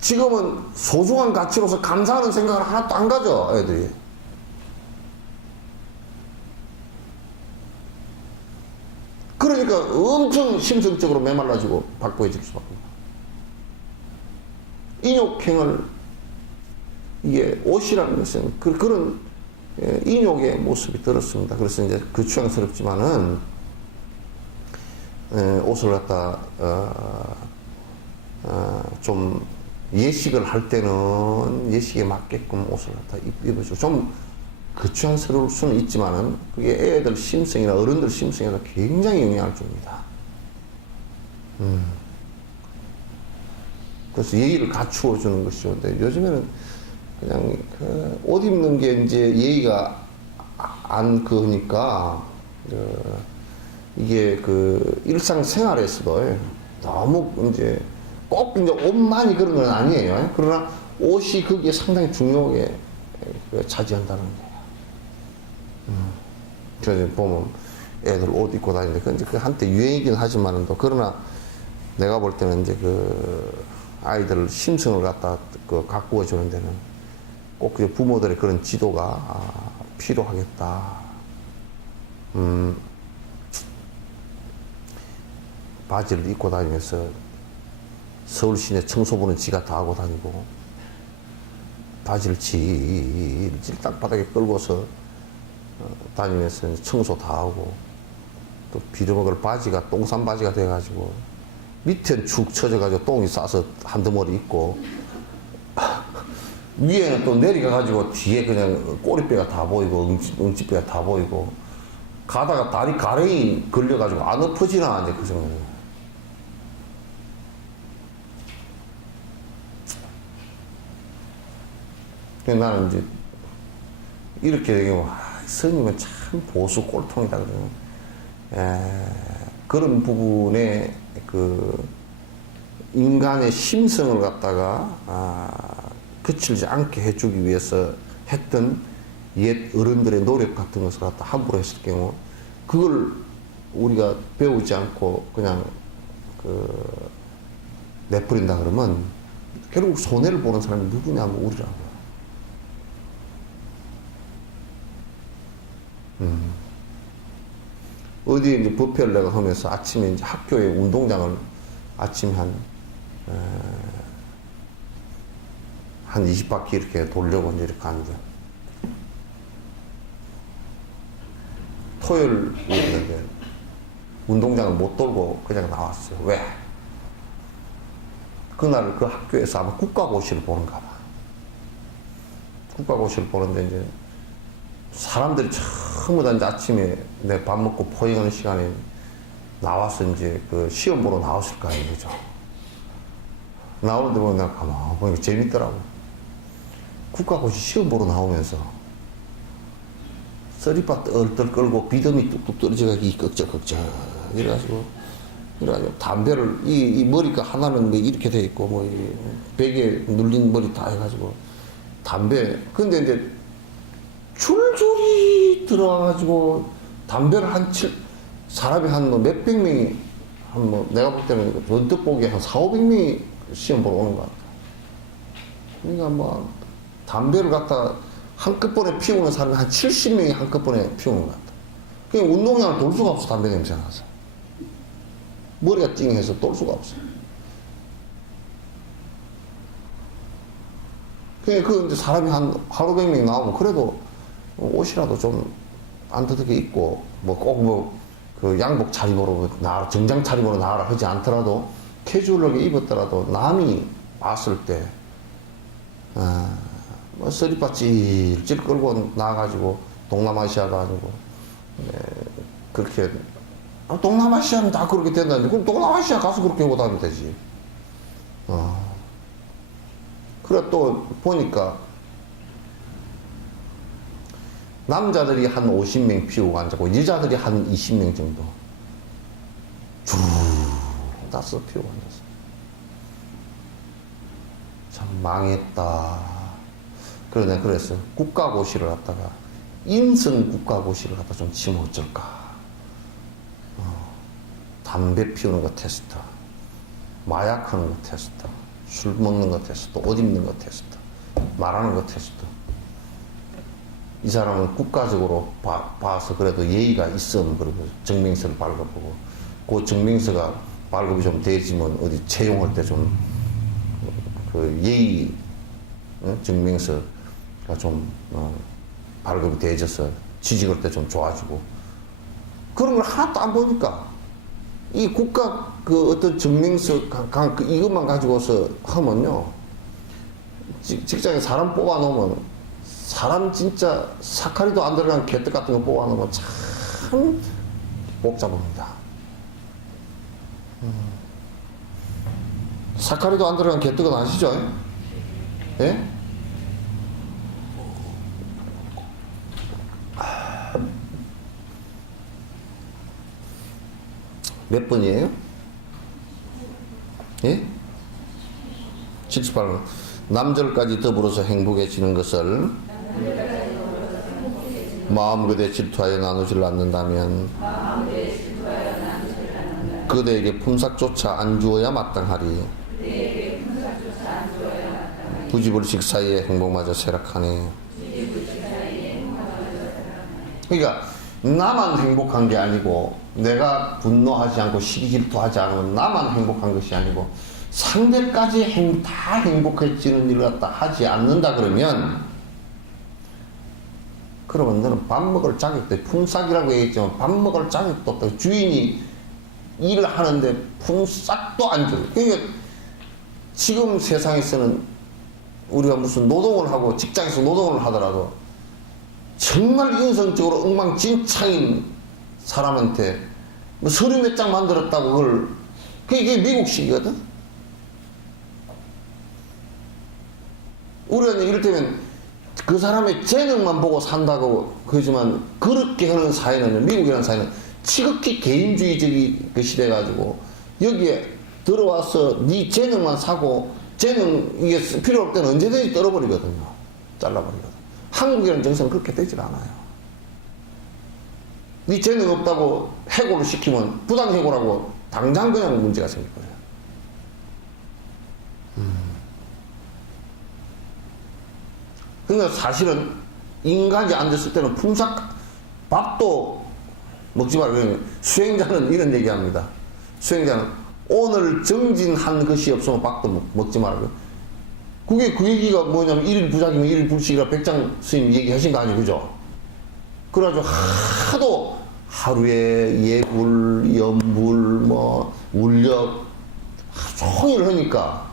지금은 소중한 가치로서 감사하는 생각을 하나도 안 가져, 애들이. 그러니까 엄청 심성적으로 메말라지고 바꿔질 수밖에 없어. 인욕행을, 이게 옷이라는 것은 그런 인욕의 모습이 들었습니다. 그래서 이제 그 추앙스럽지만은, 옷을 갖다, 좀 예식을 할 때는 예식에 맞게끔 옷을 갖다 입어주고, 좀 거추장스러울 수는 있지만은 그게 애들 심성이나 어른들 심성에도 굉장히 영향을 줍니다. 그래서 예의를 갖추어 주는 것이죠. 근데 요즘에는 그냥 그 옷 입는 게 이제 예의가 안 그니까 이게 그 일상생활에서도 너무 이제 꼭 이제 옷만이 그런 건 아니에요. 그러나 옷이 거기에 상당히 중요하게 차지한다는 거예요. 그래서 보면 애들 옷 입고 다니는데 그 이제 그 한때 유행이긴 하지만은 또 그러나 내가 볼 때는 이제 그 아이들 심성을 갖다 그 가꾸어 주는 데는 꼭 그 부모들의 그런 지도가 필요하겠다. 바지를 입고 다니면서 서울 시내 청소부는 지가 다 하고 다니고 바지를 질질 땅바닥에 끌고서 다니면서 청소 다 하고 또 빌어먹을 바지가 똥싼 바지가 돼가지고 밑엔 축 처져가지고 똥이 싸서 한 덩어리 있고 위에는 또 내려가가지고 뒤에 그냥 꼬리뼈가 다 보이고 응치뼈가 다 보이고 가다가 다리 가랭이 걸려가지고 안 엎어지나 이제 그 정도예요. 나는 이제 이렇게 되면 스님은 참 보수 꼴통이다 그러면 그런 부분에 그 인간의 심성을 갖다가 거칠지 않게 해주기 위해서 했던 옛 어른들의 노력 같은 것을 갖다 함부로 했을 경우 그걸 우리가 배우지 않고 그냥 그 내버린다 그러면 결국 손해를 보는 사람이 누구냐면 우리라고요. 어디에 이제 부페를 내가 하면서 아침에 이제 학교에 운동장을 아침에 한 20바퀴 이렇게 돌려고 이제 이렇게 하는데 토요일이었는데 운동장을 못 돌고 그냥 나왔어요. 왜? 그날 그 학교에서 아마 국가고시를 보는가 봐. 국가고시를 보는데 이제 사람들이 전부 다 이제 아침에 내 밥 먹고 포행하는 시간에 나와서 이제 그 시험 보러 나왔을 거 아니에요. 그죠? 나오는데 보면 내가 가만 보니까 재밌더라고. 국가고시 시험 보러 나오면서 쓰리바 얼떨 끌고 비듬이 뚝뚝 떨어져가기 꺽적꺽적 이래가지고 담배를 이 머리가 하나는 뭐 이렇게 돼 있고 뭐 이 베개에 눌린 머리 다 해가지고 담배 근데 이제 줄줄이 들어와가지고 담배를 사람이 한 뭐 몇백 명이 한 뭐 내가 볼 때는 언뜻 보기에 한 4,500명이 시험 보러 오는 것 같아. 그러니까 뭐 담배를 갖다 한꺼번에 피우는 사람이 한 70명이 한꺼번에 피우는 것 같아. 그냥 운동장을 돌 수가 없어. 담배 냄새 나서 머리가 찡해서 돌 수가 없어. 그 이제 사람이 한 하루 100명 나오면 그래도 옷이라도 좀 안 더럽게 입고 뭐 꼭 뭐 그 양복 차림으로 나와라 정장 차림으로 나와라 하지 않더라도 캐주얼하게 입었더라도 남이 봤을 때, 뭐 쓰리빠 찔찔 끌고 나가지고 동남아시아도 아니고, 그렇게, 동남아시아는 다 그렇게 된다는데, 그럼 동남아시아 가서 그렇게 하고 다니면 되지. 그래 또 보니까, 남자들이 한 50명 피우고 앉았고, 여자들이 한 20명 정도. 쭉 다 써 피우고 앉았어. 참 망했다. 그래서 내가 그랬어. 국가고시를 갖다가, 인성 국가고시를 갖다 좀 치면 어쩔까. 담배 피우는 거 테스트, 마약하는 거 테스트, 술 먹는 거 테스트, 옷 입는 거 테스트, 말하는 거 테스트. 이 사람은 국가적으로 봐서 그래도 예의가 있으면 그러고 증명서를 발급하고, 그 증명서가 발급이 좀 되지만 어디 채용할 때 좀 그 예의 증명서가 좀 발급이 되어져서 취직할 때 좀 좋아지고, 그런 걸 하나도 안 보니까 이 국가 그 어떤 증명서 이것만 가지고서 하면요, 직장에 사람 뽑아 놓으면 사람 진짜 사카리도 안 들어간 개떡 같은 거 뽑아 놓으면 참 복잡합니다. 사카리도 안 들어간 개떡은 아시죠? 예? 몇 번이에요? 예? 78번. 남절까지 더불어서 행복해지는 것을 마음 그대 질투하여 나누지를 않는다면 그대에게 품삯조차 안 주어야 마땅하리. 부지불식 사이에 행복마저 쇠락하네. 그러니까 나만 행복한 게 아니고, 내가 분노하지 않고 시기 질투하지 않으면 나만 행복한 것이 아니고 상대까지 다 행복해지는 일을 갖다 하지 않는다 그러면 너는 밥 먹을 자격도, 품삯이라고 얘기했지만 밥 먹을 자격도 없다. 주인이 일을 하는데 품삯도 안 줘요. 그러니까 지금 세상에서는 우리가 무슨 노동을 하고 직장에서 노동을 하더라도 정말 인성적으로 엉망진창인 사람한테 뭐 서류 몇 장 만들었다고 그게 미국식이거든. 우리가 이를테면 그 사람의 재능만 보고 산다고 그러지만, 그렇게 하는 사회는, 미국이라는 사회는 지극히 개인주의적인 것이 돼가지고 여기에 들어와서 네 재능만 사고, 재능 이게 필요 없을 때는 언제든지 떨어버리거든요. 잘라버리거든. 한국이라는 정서는 그렇게 되질 않아요. 네 재능 없다고 해고를 시키면 부당해고라고 당장 그냥 문제가 생길 거예요. 그러니까 사실은 인간이 앉았을 때는 밥도 먹지 말고, 수행자는 이런 얘기합니다. 수행자는 오늘 정진한 것이 없으면 밥도 먹지 말고. 그게 그 얘기가 뭐냐면, 일일 부작이면 일일 불식이라 백장 스님 얘기하신 거 아니에요, 그죠? 그래가지고 하도 하루에 예불, 연불, 뭐 울력 종일 하니까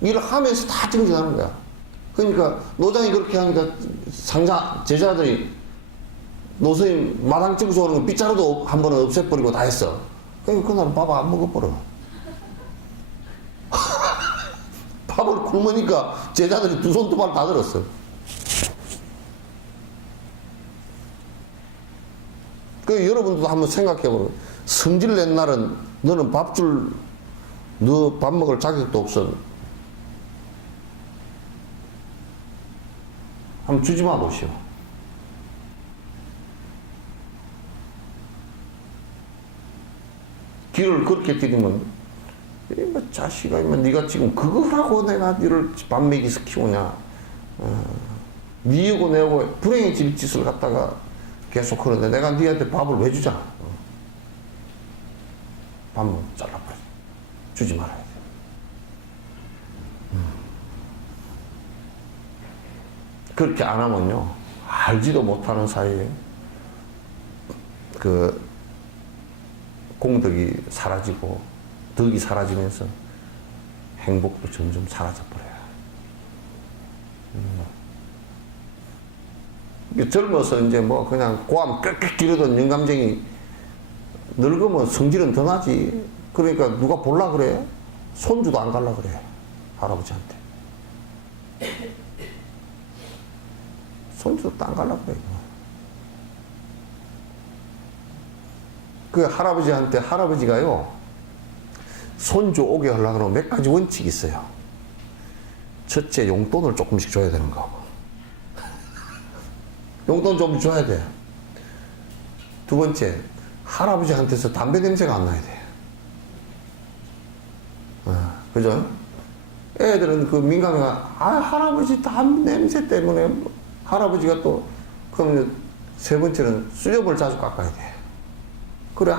일을 하면서 다 정진하는 거야. 그러니까 노장이 그렇게 하니까 제자들이 노스님 마당 찍어서 오는 거 빗자루도 한 번은 없애버리고 다 했어. 그러니까 그날은 밥 안 먹어버려. 밥을 굶으니까 제자들이 두 손 두 발 다 들었어. 그 여러분도 한번 생각해보면, 성질 낸 날은 너는 너 밥 먹을 자격도 없어. 한번 주지 마 보시오. 길을 그렇게 들이면, 뭐 자식아, 네가 지금 그걸 하고 내가 너를 밥 먹이서 키우냐. 니하고 내하고 불행의 집짓을 갖다가 계속 하는데 내가 니한테 밥을 왜 주자. 밥은 잘라버려. 주지 말아야 돼. 그렇게 안 하면요, 알지도 못하는 사이에 그 공덕이 사라지고 덕이 사라지면서 행복도 점점 사라져버려요. 젊어서 이제 뭐 그냥 고함 꽥꽥 기르던 영감쟁이 늙으면 성질은 더 나지. 그러니까 누가 볼라 그래? 손주도 안 갈라 그래. 할아버지한테. 손주도 안 갈라 그래. 그 할아버지한테 할아버지가요, 손주 오게 하려고 몇 가지 원칙이 있어요. 첫째, 용돈을 조금씩 줘야 되는 거고. 용돈 좀 줘야 돼. 두 번째, 할아버지한테서 담배 냄새가 안 나야 돼. 그죠? 애들은 그 민감해가, 할아버지 담배 냄새 때문에, 할아버지가 또, 그러면 세 번째는 수염을 자주 깎아야 돼. 그래,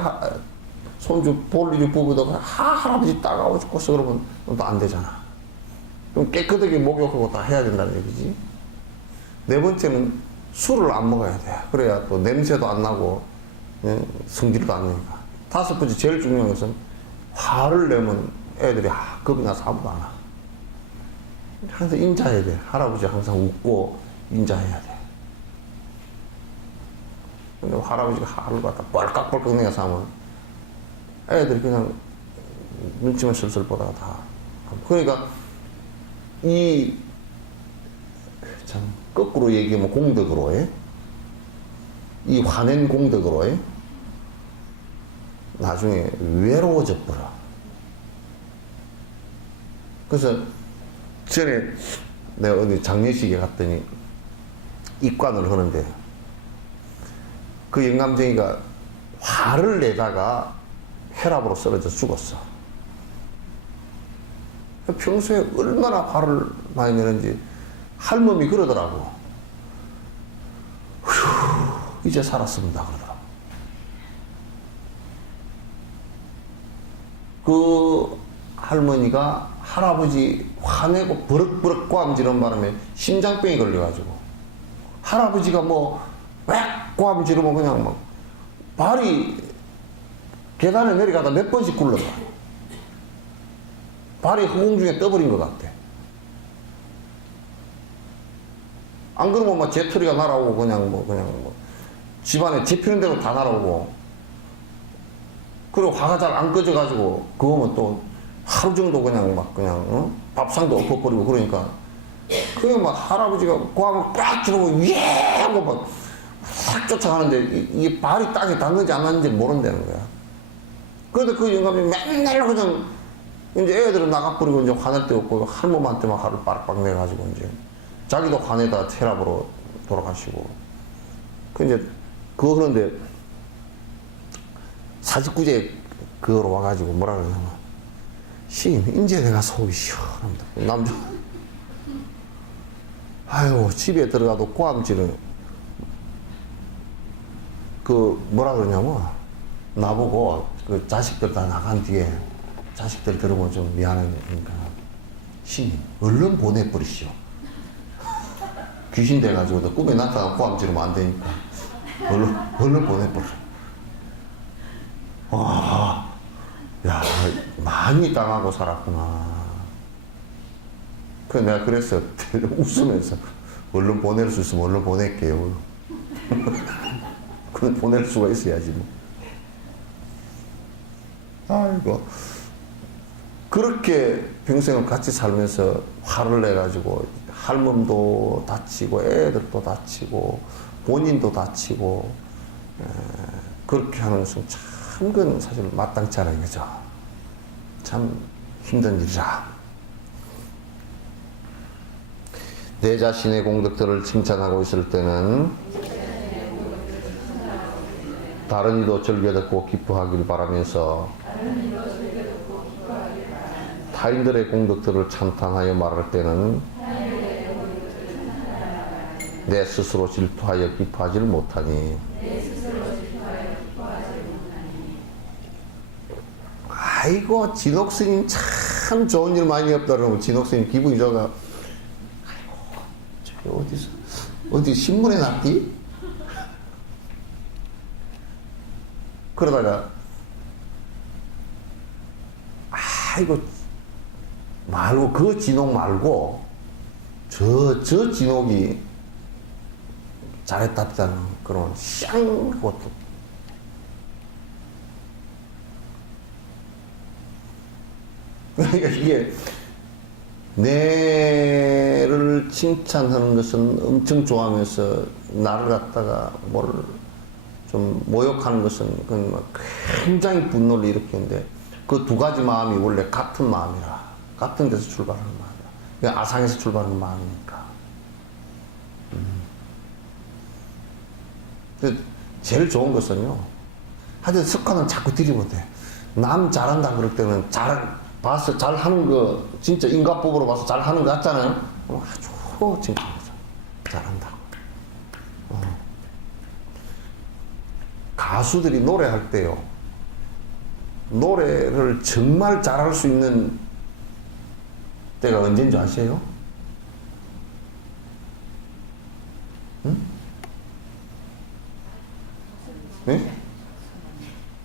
손주 볼 일이 부부다가, 할아버지 따가워 죽겠어. 그러면 또 안 되잖아. 그럼 깨끗하게 목욕하고 다 해야 된다는 얘기지. 네 번째는 술을 안 먹어야 돼. 그래야 또 냄새도 안 나고, 성질도 안 나니까. 다섯 번째, 제일 중요한 것은, 화를 내면 애들이 겁이 나서 아무도 안 와. 항상 인자해야 돼. 할아버지 항상 웃고 인자해야 돼. 근데 할아버지가 화를 갖다 뻘깍뻘깍 내서 하면 애들이 그냥 눈치만 슬슬 보다가 다. 그러니까 참 거꾸로 얘기하면 공덕으로 이 화낸 공덕으로 나중에 외로워져 버려. 그래서 전에 내가 어디 장례식에 갔더니 입관을 하는데 그 영감쟁이가 화를 내다가 혈압으로 쓰러져 죽었어. 평소에 얼마나 화를 많이 내는지 할멈이 그러더라고. 휴, 이제 살았습니다. 그러더라고. 그 할머니가 할아버지 화내고 버럭버럭 꼬암지는 바람에 심장병이 걸려가지고 할아버지가 뭐 왜 꼬암지르면 그냥 막 발이 계단에 내려가다 몇 번씩 굴러가. 발이 허공 중에 떠버린 것 같아. 안 그러면 막 재터리가 날아오고 그냥 뭐 집안에 집히는 대로 다 날아오고. 그리고 화가 잘 안 꺼져가지고 그거면 또 하루 정도 그냥 밥상도 엎어버리고 그러니까 그게 막 할아버지가 고함을 꽉 쥐르고 예 하고 막 확 쫓아가는데 이 발이 땅에 닿는지 안 닿는지 모른다는 거야. 그런데 그 영감이 맨날 그냥 이제 애들은 나가버리고 이제 화낼 데 없고 할머니한테 막 화를 빠락빠락 내가지고 이제 자기도 화내다 혈압으로 돌아가시고. 그 이제 그거 그런데 사직구제 그거로 와가지고 뭐라 그러냐면 시인 이제 내가 속이 시원합니다. 남자 아유 집에 들어가도 꼬암질은 그 뭐라 그러냐면 나보고 그 자식들 다 나간 뒤에 자식들 들으면 좀 미안하니까 시인 얼른 보내버리시오. 귀신 돼가지고 너 꿈에 나타나 꼬암질하면 안 되니까 얼른 보내버려. 와, 야, 많이 당하고 살았구나. 그 내가 그랬어. 웃으면서 얼른 보낼 수 있으면 얼른 보낼게요. 그건 보낼 수가 있어야지 뭐. 아이고. 그렇게 평생을 같이 살면서 화를 내가지고 할멈도 다치고 애들도 다치고 본인도 다치고 그렇게 하는 것은 참 그건 사실 마땅치 않은 거죠. 참 힘든 일이라. 내 자신의 공덕들을 칭찬하고 있을 때는 다른 이도 즐겨 듣고 기뻐하길 바라면서 타인들의 공덕들을 찬탄하여 말할 때는 내 스스로 질투하여 기뻐하지 못하니. 아이고 진옥스님 참 좋은 일 많이 없다 그러면 진옥스님 기분이 좋아. 아이고 저기 어디 신문에 났디? 그러다가 이거 말고, 그 진옥 말고, 저 진옥이 잘했답다는 그런 샹! 하고 또. 그러니까 이게, 내를 칭찬하는 것은 엄청 좋아하면서, 나를 갖다가 뭘 좀 모욕하는 것은 그건 막 굉장히 분노를 일으키는데, 그 두 가지 마음이 원래 같은 마음이라. 같은 데서 출발하는 마음이라. 그러니까 아상에서 출발하는 마음이니까. 제일 좋은 것은요, 하여튼 습관은 자꾸 들이보대. 남 잘한다 그럴 때는 봐서 잘하는 거, 진짜 인과법으로 봐서 잘하는 거 같잖아요? 아주 칭찬하죠. 잘한다. 가수들이 노래할 때요, 노래를 정말 잘할 수 있는 때가 언제인 줄 아세요? 응? 네?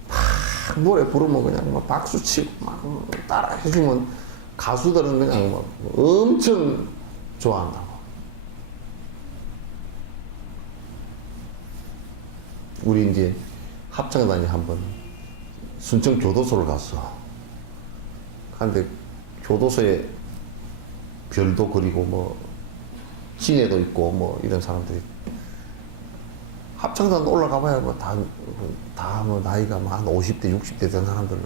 막 노래 부르면 그냥 막 박수 치고 막 따라 해주면 가수들은 그냥 막 엄청 좋아한다고. 우리 이제 합창단이 한번 순천 교도소를 갔어. 근데 교도소에 별도 그리고 뭐 진해도 있고 뭐 이런 사람들이, 합창단 올라가봐야 뭐 다 뭐 나이가 한 50대 60대 된 사람들,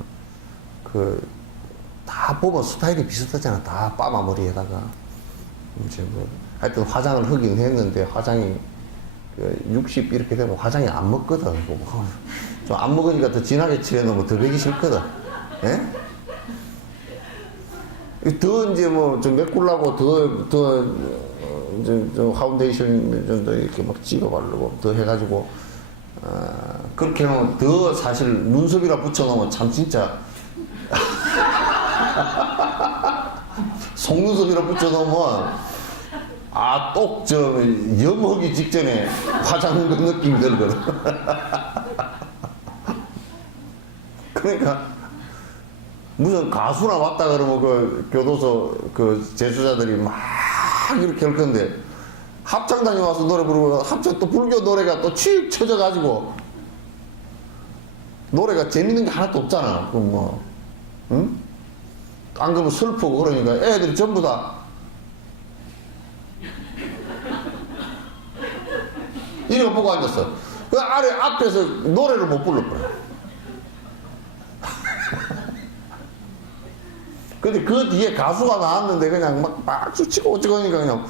다 보면 스타일이 비슷하잖아. 다 빠마 머리에다가 이제 뭐 하여튼 화장을 하긴 했는데, 화장이 60 이렇게 되면 화장이 안 먹거든. 좀 안 먹으니까 더 진하게 칠해놓으면 더 배기 싫거든. 예? 더 이제 뭐 좀 메꾸려고 더 이제 파운데이션 좀 더 이렇게 막 찍어 바르고 더 해가지고, 그렇게 하면 더 사실 눈썹이라 붙여놓으면 참 진짜 속눈썹이라 붙여놓으면 똑 염하기 직전에 화장 그 느낌이 들거든. 그러니까 무슨 가수나 왔다 그러면 그 교도소 그 재수자들이 막 이렇게 할 건데, 합창단이 와서 노래 부르고 합창 또 불교 노래가 또 취익 쳐져가지고 노래가 재밌는 게 하나도 없잖아. 그럼 뭐, 응? 안 그러면 슬프고 그러니까 애들이 전부 다 이거 보고 앉았어. 그 아래 앞에서 노래를 못 불렀거든. 근데 그 뒤에 가수가 나왔는데 그냥 막 박수 치고 어쩌고 하니까 그냥,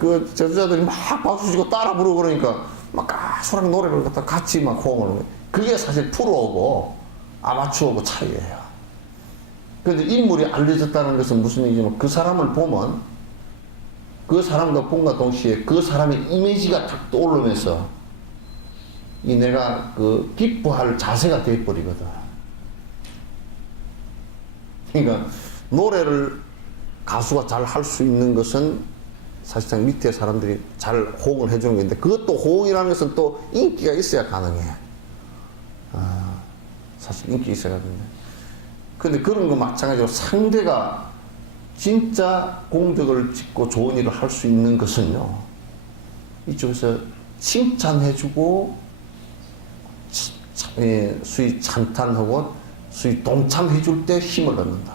그 제주자들이 막 박수 치고 따라 부르고 그러니까 막 가수랑 노래를 갖다 같이 막 호응을 하는 거예요. 그게 사실 프로고 아마추어고 차이예요. 근데 인물이 알려졌다는 것은 무슨 얘기냐면, 그 사람을 보면 그 사람과 본과 동시에 그 사람의 이미지가 탁 떠오르면서 내가 그 기뻐할 자세가 돼버리거든. 그러니까 노래를 가수가 잘 할 수 있는 것은 사실상 밑에 사람들이 잘 호응을 해주는 건데, 그것도 호응이라는 것은 또 인기가 있어야 가능해. 사실 인기 있어야 가능해. 근데 그런 거 마찬가지로 상대가 진짜 공덕을 짓고 좋은 일을 할 수 있는 것은요, 이쪽에서 칭찬해주고 수위 찬탄하고 수위 동참해줄 때 힘을 얻는다.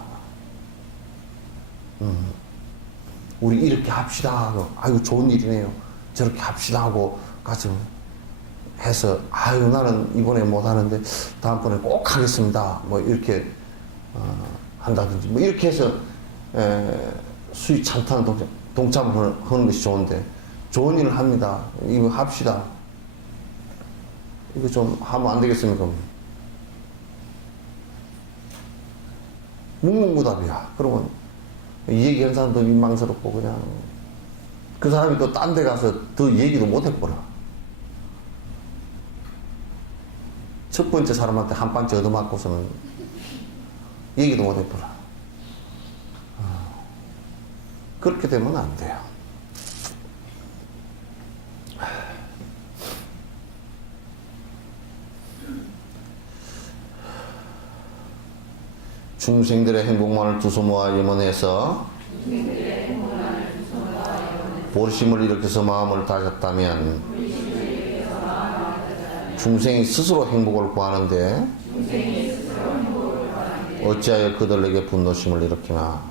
우리 이렇게 합시다 하고, 아이고 좋은 일이네요, 저렇게 합시다 하고 같이 해서, 아유 나는 이번에 못하는데 다음번에 꼭 하겠습니다 뭐 이렇게 한다든지 뭐 이렇게 해서 수위 찬탄 동참을 하는 것이 좋은데, 좋은 일을 합니다, 이거 합시다, 이거 좀 하면 안 되겠습니까? 묵묵무답이야. 그러면 이 얘기한 사람도 민망스럽고 그냥 그 사람이 또 딴 데 가서 더 얘기도 못 해버려. 첫 번째 사람한테 한 반째 얻어맞고서는 얘기도 못 해버려. 그렇게 되면 안 돼요. 중생들의 행복만을 두서 모아 염원해서 보리심을 일으켜서 마음을 다졌다면 중생이 스스로 행복을 구하는데 어찌하여 그들에게 분노심을 일으키나.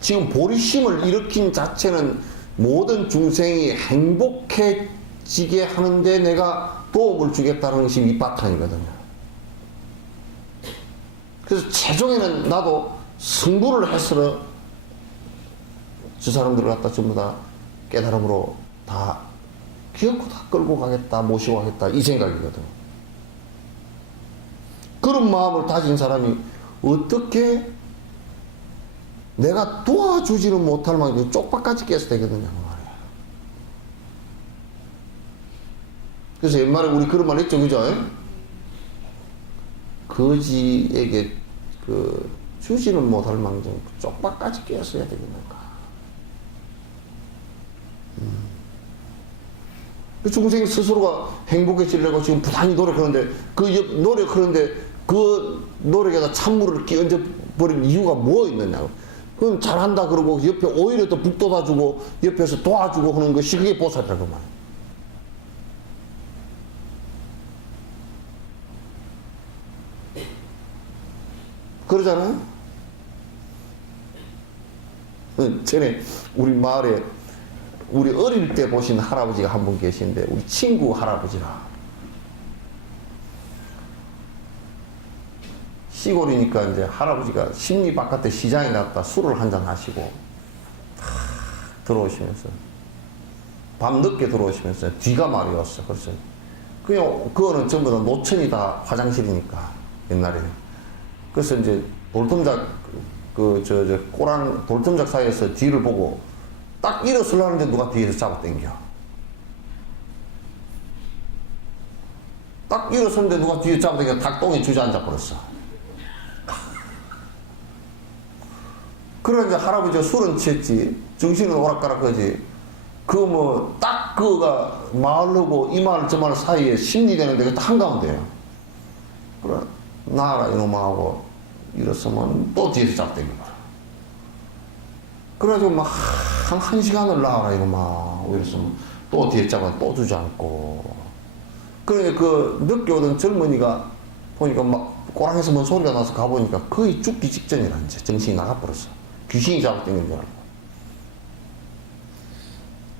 지금 보리심을 일으킨 자체는 모든 중생이 행복해지게 하는데 내가 도움을 주겠다는 것이 밑바탕이거든요. 그래서 최종에는 나도 승부를 해서 저 사람들을 갖다 전부 다 깨달음으로 다 기어코 다 끌고 가겠다, 모시고 가겠다, 이 생각이거든요. 그런 마음을 다진 사람이 어떻게 내가 도와주지는 못할 만큼 쪽박까지 깨서 되거든요, 말이야. 그래서 옛말에 우리 그런 말 했죠, 그죠? 거지에게 주지는 못할 만큼 쪽박까지 깨서 해야 되겠는가. 그 중생 스스로가 행복해지려고 지금 부단히 노력하는데 그 노력에다 찬물을 끼얹어 버린 이유가 뭐 있느냐고. 그럼 잘한다 그러고 옆에 오히려 더 북돋아주고 옆에서 도와주고 하는 것이 그게 보살이라고 말이야. 그러잖아요. 전에 우리 마을에 우리 어릴 때 보신 할아버지가 한 분 계신데 우리 친구 할아버지라. 시골이니까 이제 할아버지가 심리 바깥에 시장에 갔다 술을 한잔 하시고 들어오시면서 밤늦게 들어오시면서 뒤가 말이었어. 그래서 그냥 그거는 전부 다 노천이다 화장실이니까 옛날에. 그래서 이제 돌돔작 꼬랑 돌돔작 사이에서 뒤를 보고 딱 일어서려는데 누가 뒤에서 잡아 당겨. 딱 일어섰는데 누가 뒤에 잡아 당겨 닭똥에 주저앉아 버렸어. 그래 이제 할아버지가 술은 취했지 정신은 오락가락하지. 그거 뭐 딱 그거가 마을하고 이 마을 저 마을 사이에 심리되는 데가 딱 한가운데요. 그래 나라 이놈아 하고 일어서면 또 뒤에서 잡아 당겨버려. 그래가지고 막 한 시간을 나와라 이놈아 이랬으면 또 뒤에 잡아 또 주저앉고. 그래 그 늦게 오던 젊은이가 보니까 막 꼬랑에서 뭔 소리가 나서 가보니까 거의 죽기 직전이라 이제 정신이 나가버렸어. 귀신이 잡아 당긴 줄 알고.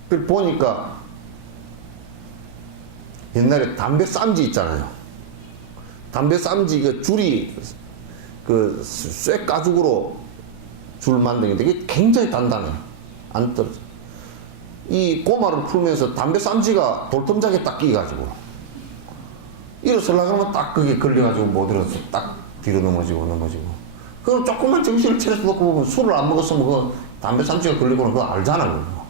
그걸 보니까 옛날에 담배 쌈지 있잖아요. 담배 쌈지 그 줄이 그 쇠 가죽으로 줄 만든 게 되게 굉장히 단단해. 안 떨어져. 이 고마를 풀면서 담배 쌈지가 돌돔작에 딱 끼가지고 일어서려고 하면 딱 그게 걸려가지고 못 일어서 딱 뒤로 넘어지고. 그럼 조금만 정신을 차려서 놓고 보면 술을 안 먹었으면 그 담배 쌈지가 걸리고는 그거 알잖아, 그거.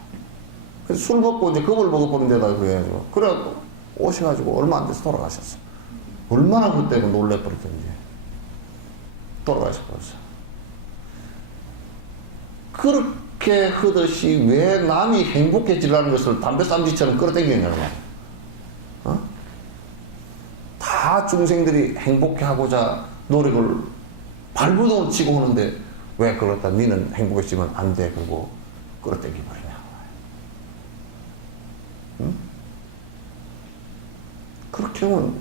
그래서 술 먹고 이제 겁을 먹어버린 데다 그래가지고. 그래갖고 오셔가지고 얼마 안 돼서 돌아가셨어. 얼마나 그때는 놀래버렸던지. 돌아가셔버렸어. 그렇게 하듯이 왜 남이 행복해지려는 것을 담배 쌈지처럼 끌어당기냐고 말이야. 어? 다 중생들이 행복해하고자 노력을 발부동을 치고 오는데 왜 그렇다 니는 행복해지면 안 돼 그러고 끌어당기 버리냐. 응? 그렇게 하면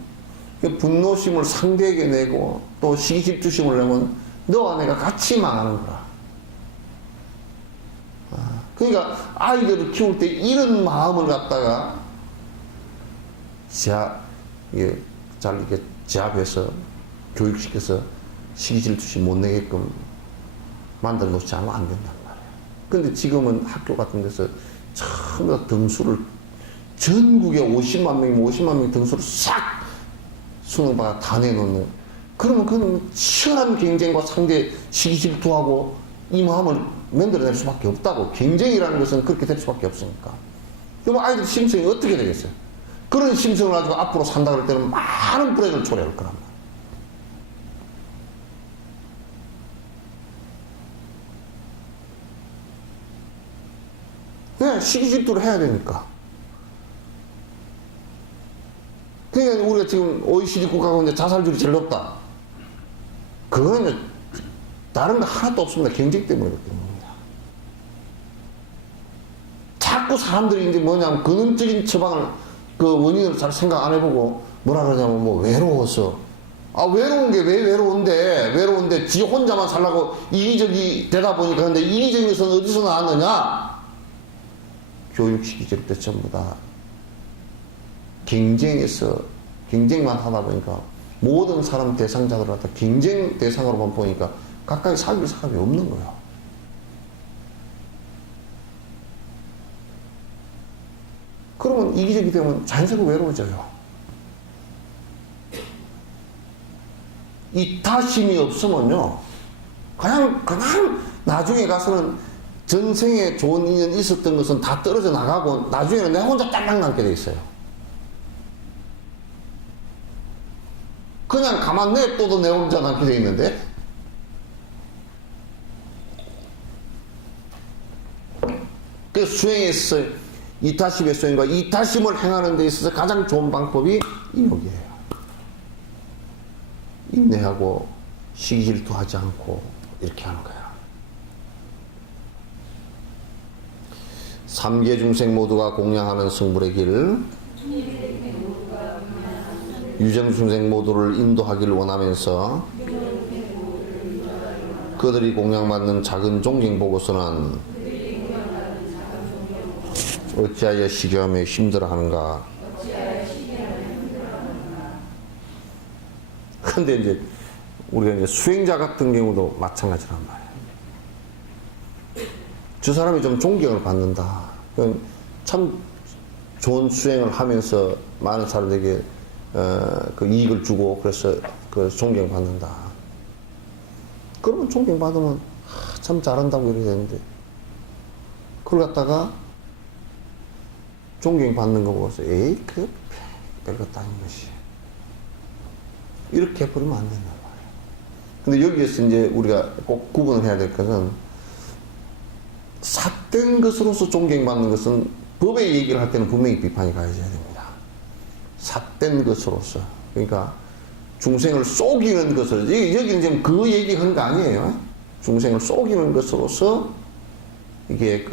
분노심을 상대에게 내고 또 시기질투심을 내면 너와 내가 같이 망하는 거라. 그러니까 아이들을 키울 때 이런 마음을 갖다가 이게 잘 이렇게 제압해서 교육시켜서 시기질투심 못 내게끔 만들어 놓지 않으면 안 된단 말이에요. 근데 지금은 학교 같은 데서 전부 다 등수를 전국에 50만 명이면 50만 명 등수를 싹 수능바가 다 내놓는. 그러면 그건 치열한 경쟁과 상대 시기질투하고 이 마음을 만들어낼 수밖에 없다고. 경쟁이라는 것은 그렇게 될 수밖에 없으니까. 그럼 아이들 심성이 어떻게 되겠어요? 그런 심성을 가지고 앞으로 산다 그럴 때는 많은 불행을 초래할 거란 말이야. 네, 시기질투를 해야 되니까. 그러니까 우리가 지금 OECD 국가 가운데 자살률이 제일 높다. 그거는 다른 거 하나도 없습니다. 경쟁 때문에 그렇기 때문입니다. 자꾸 사람들이 이제 뭐냐면 근원적인 처방을 그 원인을 잘 생각 안 해보고 뭐라 그러냐면 뭐 외로워서. 아, 외로운 게 왜 외로운데 지 혼자만 살라고 이기적이 되다 보니까. 근데 이기적인 것은 어디서 나왔느냐? 교육 시기질 때 전부 다 경쟁만 하다 보니까 모든 사람 대상자들 갖다 경쟁 대상으로만 보니까 가까이 사귈 사람이 없는 거예요. 그러면 이기적이 되면 자연스럽게 외로워져요. 이타심이 없으면요, 그냥 나중에 가서는 전생에 좋은 인연이 있었던 것은 다 떨어져 나가고 나중에는 내 혼자 딸랑 남게 돼 있어요. 그냥 가만 냅둬도 내 혼자 남게 돼 있는데, 그래서 수행에 있어서 이타심의 수행과 이타심을 행하는 데 있어서 가장 좋은 방법이 인욕이에요. 인내하고 시기질투하지 않고 이렇게 하는 거야. 삼계 중생 모두가 공양하는 성불의 길, 유정 중생 모두를 인도하기를 원하면서 그들이 공양받는 작은 종경 보고서는 어찌하여 시기하며 힘들어하는가. 근데 이제 우리가 이제 수행자 같은 경우도 마찬가지란 말이에요. 저 사람이 좀 존경을 받는다. 참 좋은 수행을 하면서 많은 사람들에게 그 이익을 주고 그래서 그 존경받는다. 그러면 존경받으면 참 잘한다고 이래야 되는데, 그걸 갖다가 존경받는 거 보고서 에이 그 별것도 아닌 것이 이렇게 해버리면 안 된단 말이에요. 근데 여기에서 이제 우리가 꼭 구분을 해야 될 것은, 삿된 것으로서 존경받는 것은 법의 얘기를 할 때는 분명히 비판이 가해져야 됩니다. 삿된 것으로서. 그러니까 중생을 속이는 것을, 여기는 지금 그 얘기한 거 아니에요. 중생을 속이는 것으로서 이게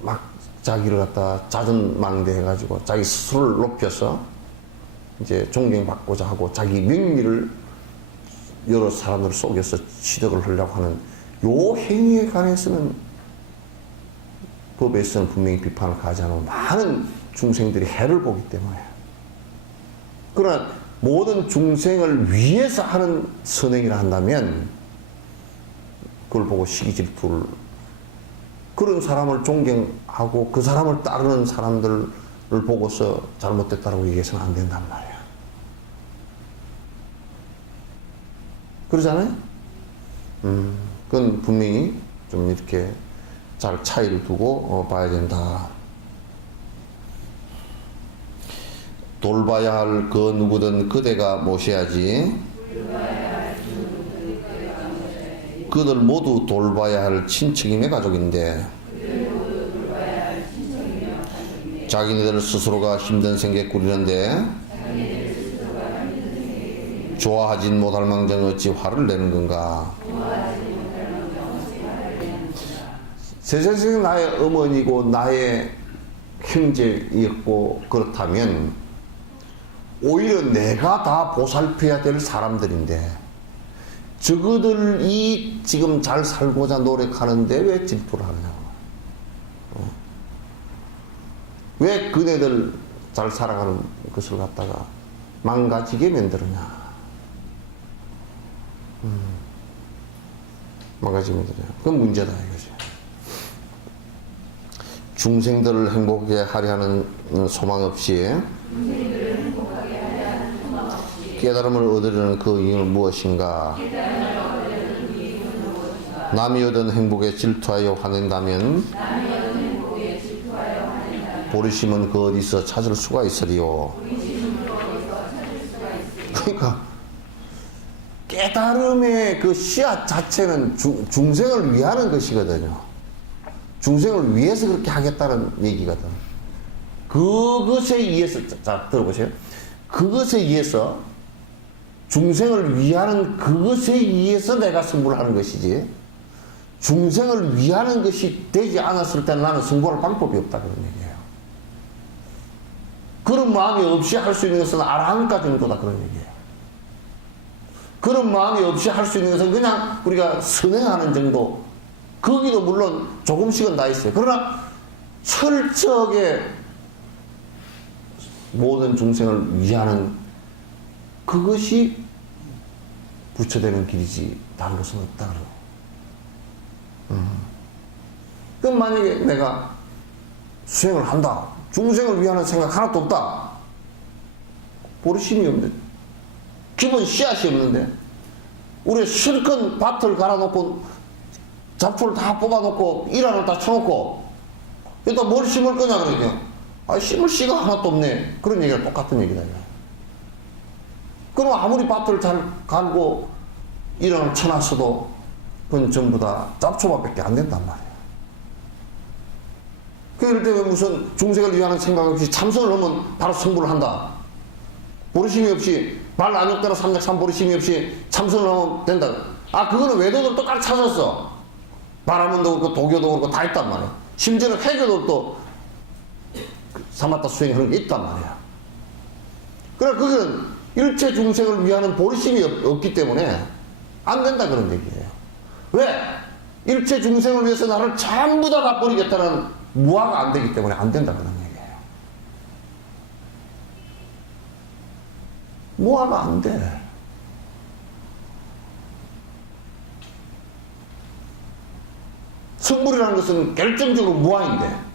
막 자기를 갖다 자존망대 해가지고 자기 스스로를 높여서 이제 존경받고자 하고 자기 명리를 여러 사람들을 속여서 취득을 하려고 하는 요 행위에 관해서는 법에서는 분명히 비판을 가하지 않고 많은 중생들이 해를 보기 때문에. 그러나 모든 중생을 위해서 하는 선행이라 한다면 그걸 보고 시기질투를, 그런 사람을 존경하고 그 사람을 따르는 사람들을 보고서 잘못됐다고 얘기해서는 안 된단 말이야. 그러잖아요? 그건 분명히 좀 이렇게 잘 차이를 두고 봐야 된다. 돌봐야 할 그 누구든 그대가 모셔야지. 그들 모두 돌봐야 할 친척이며 가족인데 자기네들 스스로가 힘든 생계 꾸리는데 좋아하진 못할 망정 어찌 화를 내는 건가. 세상에 나의 어머니고 나의 형제였고 그렇다면 오히려 내가 다 보살펴야 될 사람들인데 저그들이 지금 잘 살고자 노력하는데 왜 질투를 하느냐고. 왜 그네들 잘 살아가는 것을 갖다가 망가지게 만들었냐. 망가지게 만들어요. 그건 문제다 이거죠. 중생들을 행복하게 하려 하는 소망 없이 깨달음을 얻으려는 그 이유는 무엇인가? 남이 얻은 행복에 질투하여 화낸다면 보리심은 그 어디서 찾을 수가 있으리요. 그러니까 깨달음의 그 씨앗 자체는 중생을 위하는 것이거든요. 중생을 위해서 그렇게 하겠다는 얘기거든. 그것에 의해서, 자, 들어보세요. 그것에 의해서, 중생을 위하는 그것에 의해서 내가 승부를 하는 것이지, 중생을 위하는 것이 되지 않았을 때 나는 승부할 방법이 없다. 그런 얘기예요. 그런 마음이 없이 할 수 있는 것은 아라한가 정도다. 그런 얘기예요. 그런 마음이 없이 할 수 있는 것은 그냥 우리가 선행하는 정도. 거기도 물론 조금씩은 다 있어요. 그러나 철저하게 모든 중생을 위하는 그것이 부처되는 길이지 다른 것은 없다. 그럼 만약에 내가 수행을 한다. 중생을 위하는 생각 하나도 없다. 보리심이 없는데, 기본 씨앗이 없는데, 우리 실컷 밭을 갈아놓고 잡초를 다 뽑아놓고 일환을 다 쳐놓고 여기다 뭘 심을 거냐 그러니까 아, 심을 씨가 하나도 없네. 그런 얘기가 똑같은 얘기다. 그럼 아무리 밭을 잘 갈고 일환을 쳐놨어도 그건 전부 다 잡초밭밖에 안 된단 말이에요. 그럴 때 왜 무슨 중생을 위하는 생각 없이 참선을 하면 바로 승부를 한다. 보리심이 없이 발 안욕대로 삼작삼 보리심이 없이 참선을 하면 된다. 아, 그거는 외도들 똑같이 찾았어. 바라문도 그렇고 도교도 그렇고 다 있단 말이야. 심지어는 해교도 또 사마타 수행하는 게 있단 말이야. 그래, 그건 일체 중생을 위하는 보리심이 없기 때문에 안 된다 그런 얘기예요. 왜? 일체 중생을 위해서 나를 전부 다 버리겠다는 무화가 안 되기 때문에 안 된다 그런 얘기예요. 무화가 안 돼. 성불이라는 것은 결정적으로 무화인데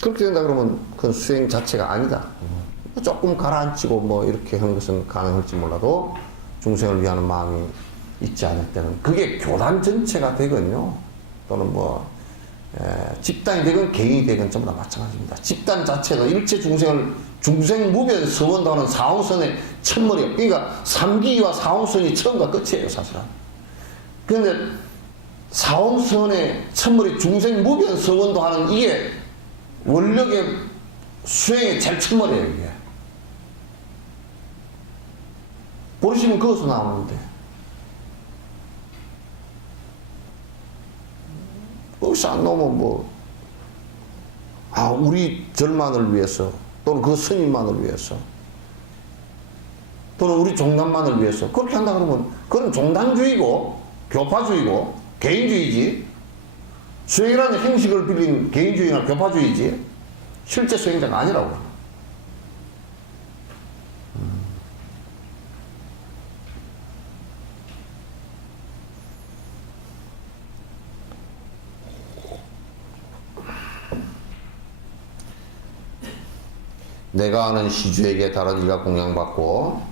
그렇게 된다 그러면 그건 수행 자체가 아니다. 조금 가라앉히고 뭐 이렇게 하는 것은 가능할지 몰라도 중생을 위하는 마음이 있지 않을 때는 그게 교단 전체가 되거든요. 또는 뭐 집단이 되건 개인이 되건 전부 다 마찬가지입니다. 집단 자체도 일체 중생을 중생무변 서원도하는 사홍선의 첫머리, 그러니까 삼기와 사홍선이 처음과 끝이에요 사실은. 그런데 사홍선의 첫머리 중생무변 서원도하는 이게 원력의 수행의 제일 첫머리예요 이게. 보시면 그것도 나오는데 거기서 안 나오면 뭐 우리 절만을 위해서 또는 그 스님만을 위해서 또는 우리 종단만을 위해서 그렇게 한다 그러면 그건 종단주의고 교파주의고 개인주의지. 수행이라는 형식을 빌린 개인주의나 교파주의지 실제 수행자가 아니라고. 내가 아는 시주에게 다른 이가 공양받고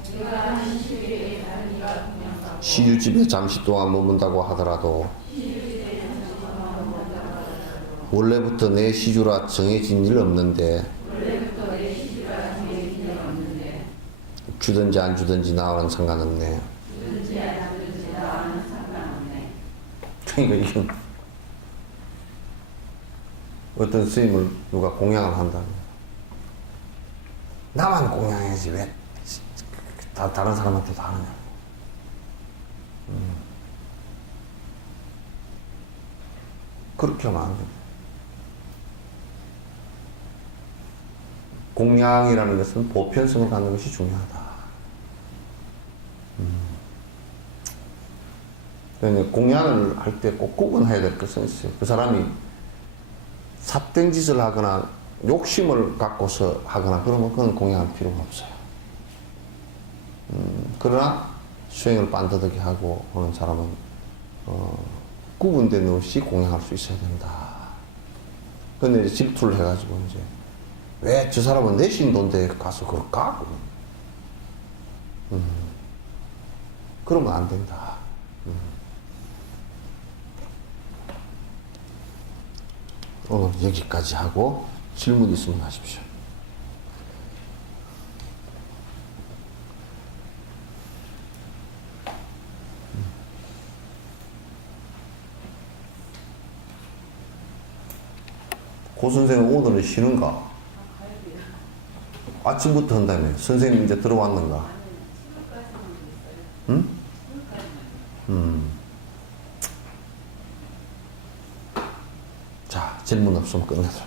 시주집에 잠시 동안 머문다고 하더라도 원래부터 내 시주라 정해진 일 없는데 주든지 안 주든지 나와는 상관없네. 그러니까 이건 어떤 스님을 누가 공양을 한다. 나만 공양해야지 왜 다른 사람한테 다 하느냐. 그렇게 하면 안 됩니다. 공양이라는 것은 보편성을 갖는 것이 중요하다. 그러니까 공양을 할 때 꼭 구분해야 될 것은 있어요. 그 사람이 삿된 짓을 하거나 욕심을 갖고서 하거나 그러면 그건 공양할 필요가 없어요. 그러나 수행을 빤듯하게 하고 하는 사람은 구분된 없이 공양할 수 있어야 된다. 근데 이제 질투를 해가지고 이제 왜 저 사람은 내신 돈데 가서 그럴까? 그러면 안 된다. 오늘 여기까지 하고 질문 있으면 하십시오. 고 선생은 오늘은 쉬는가? 아침부터 한다며. 선생님 이제 들어왔는가? 응? 자, 질문 없으면 끝내자.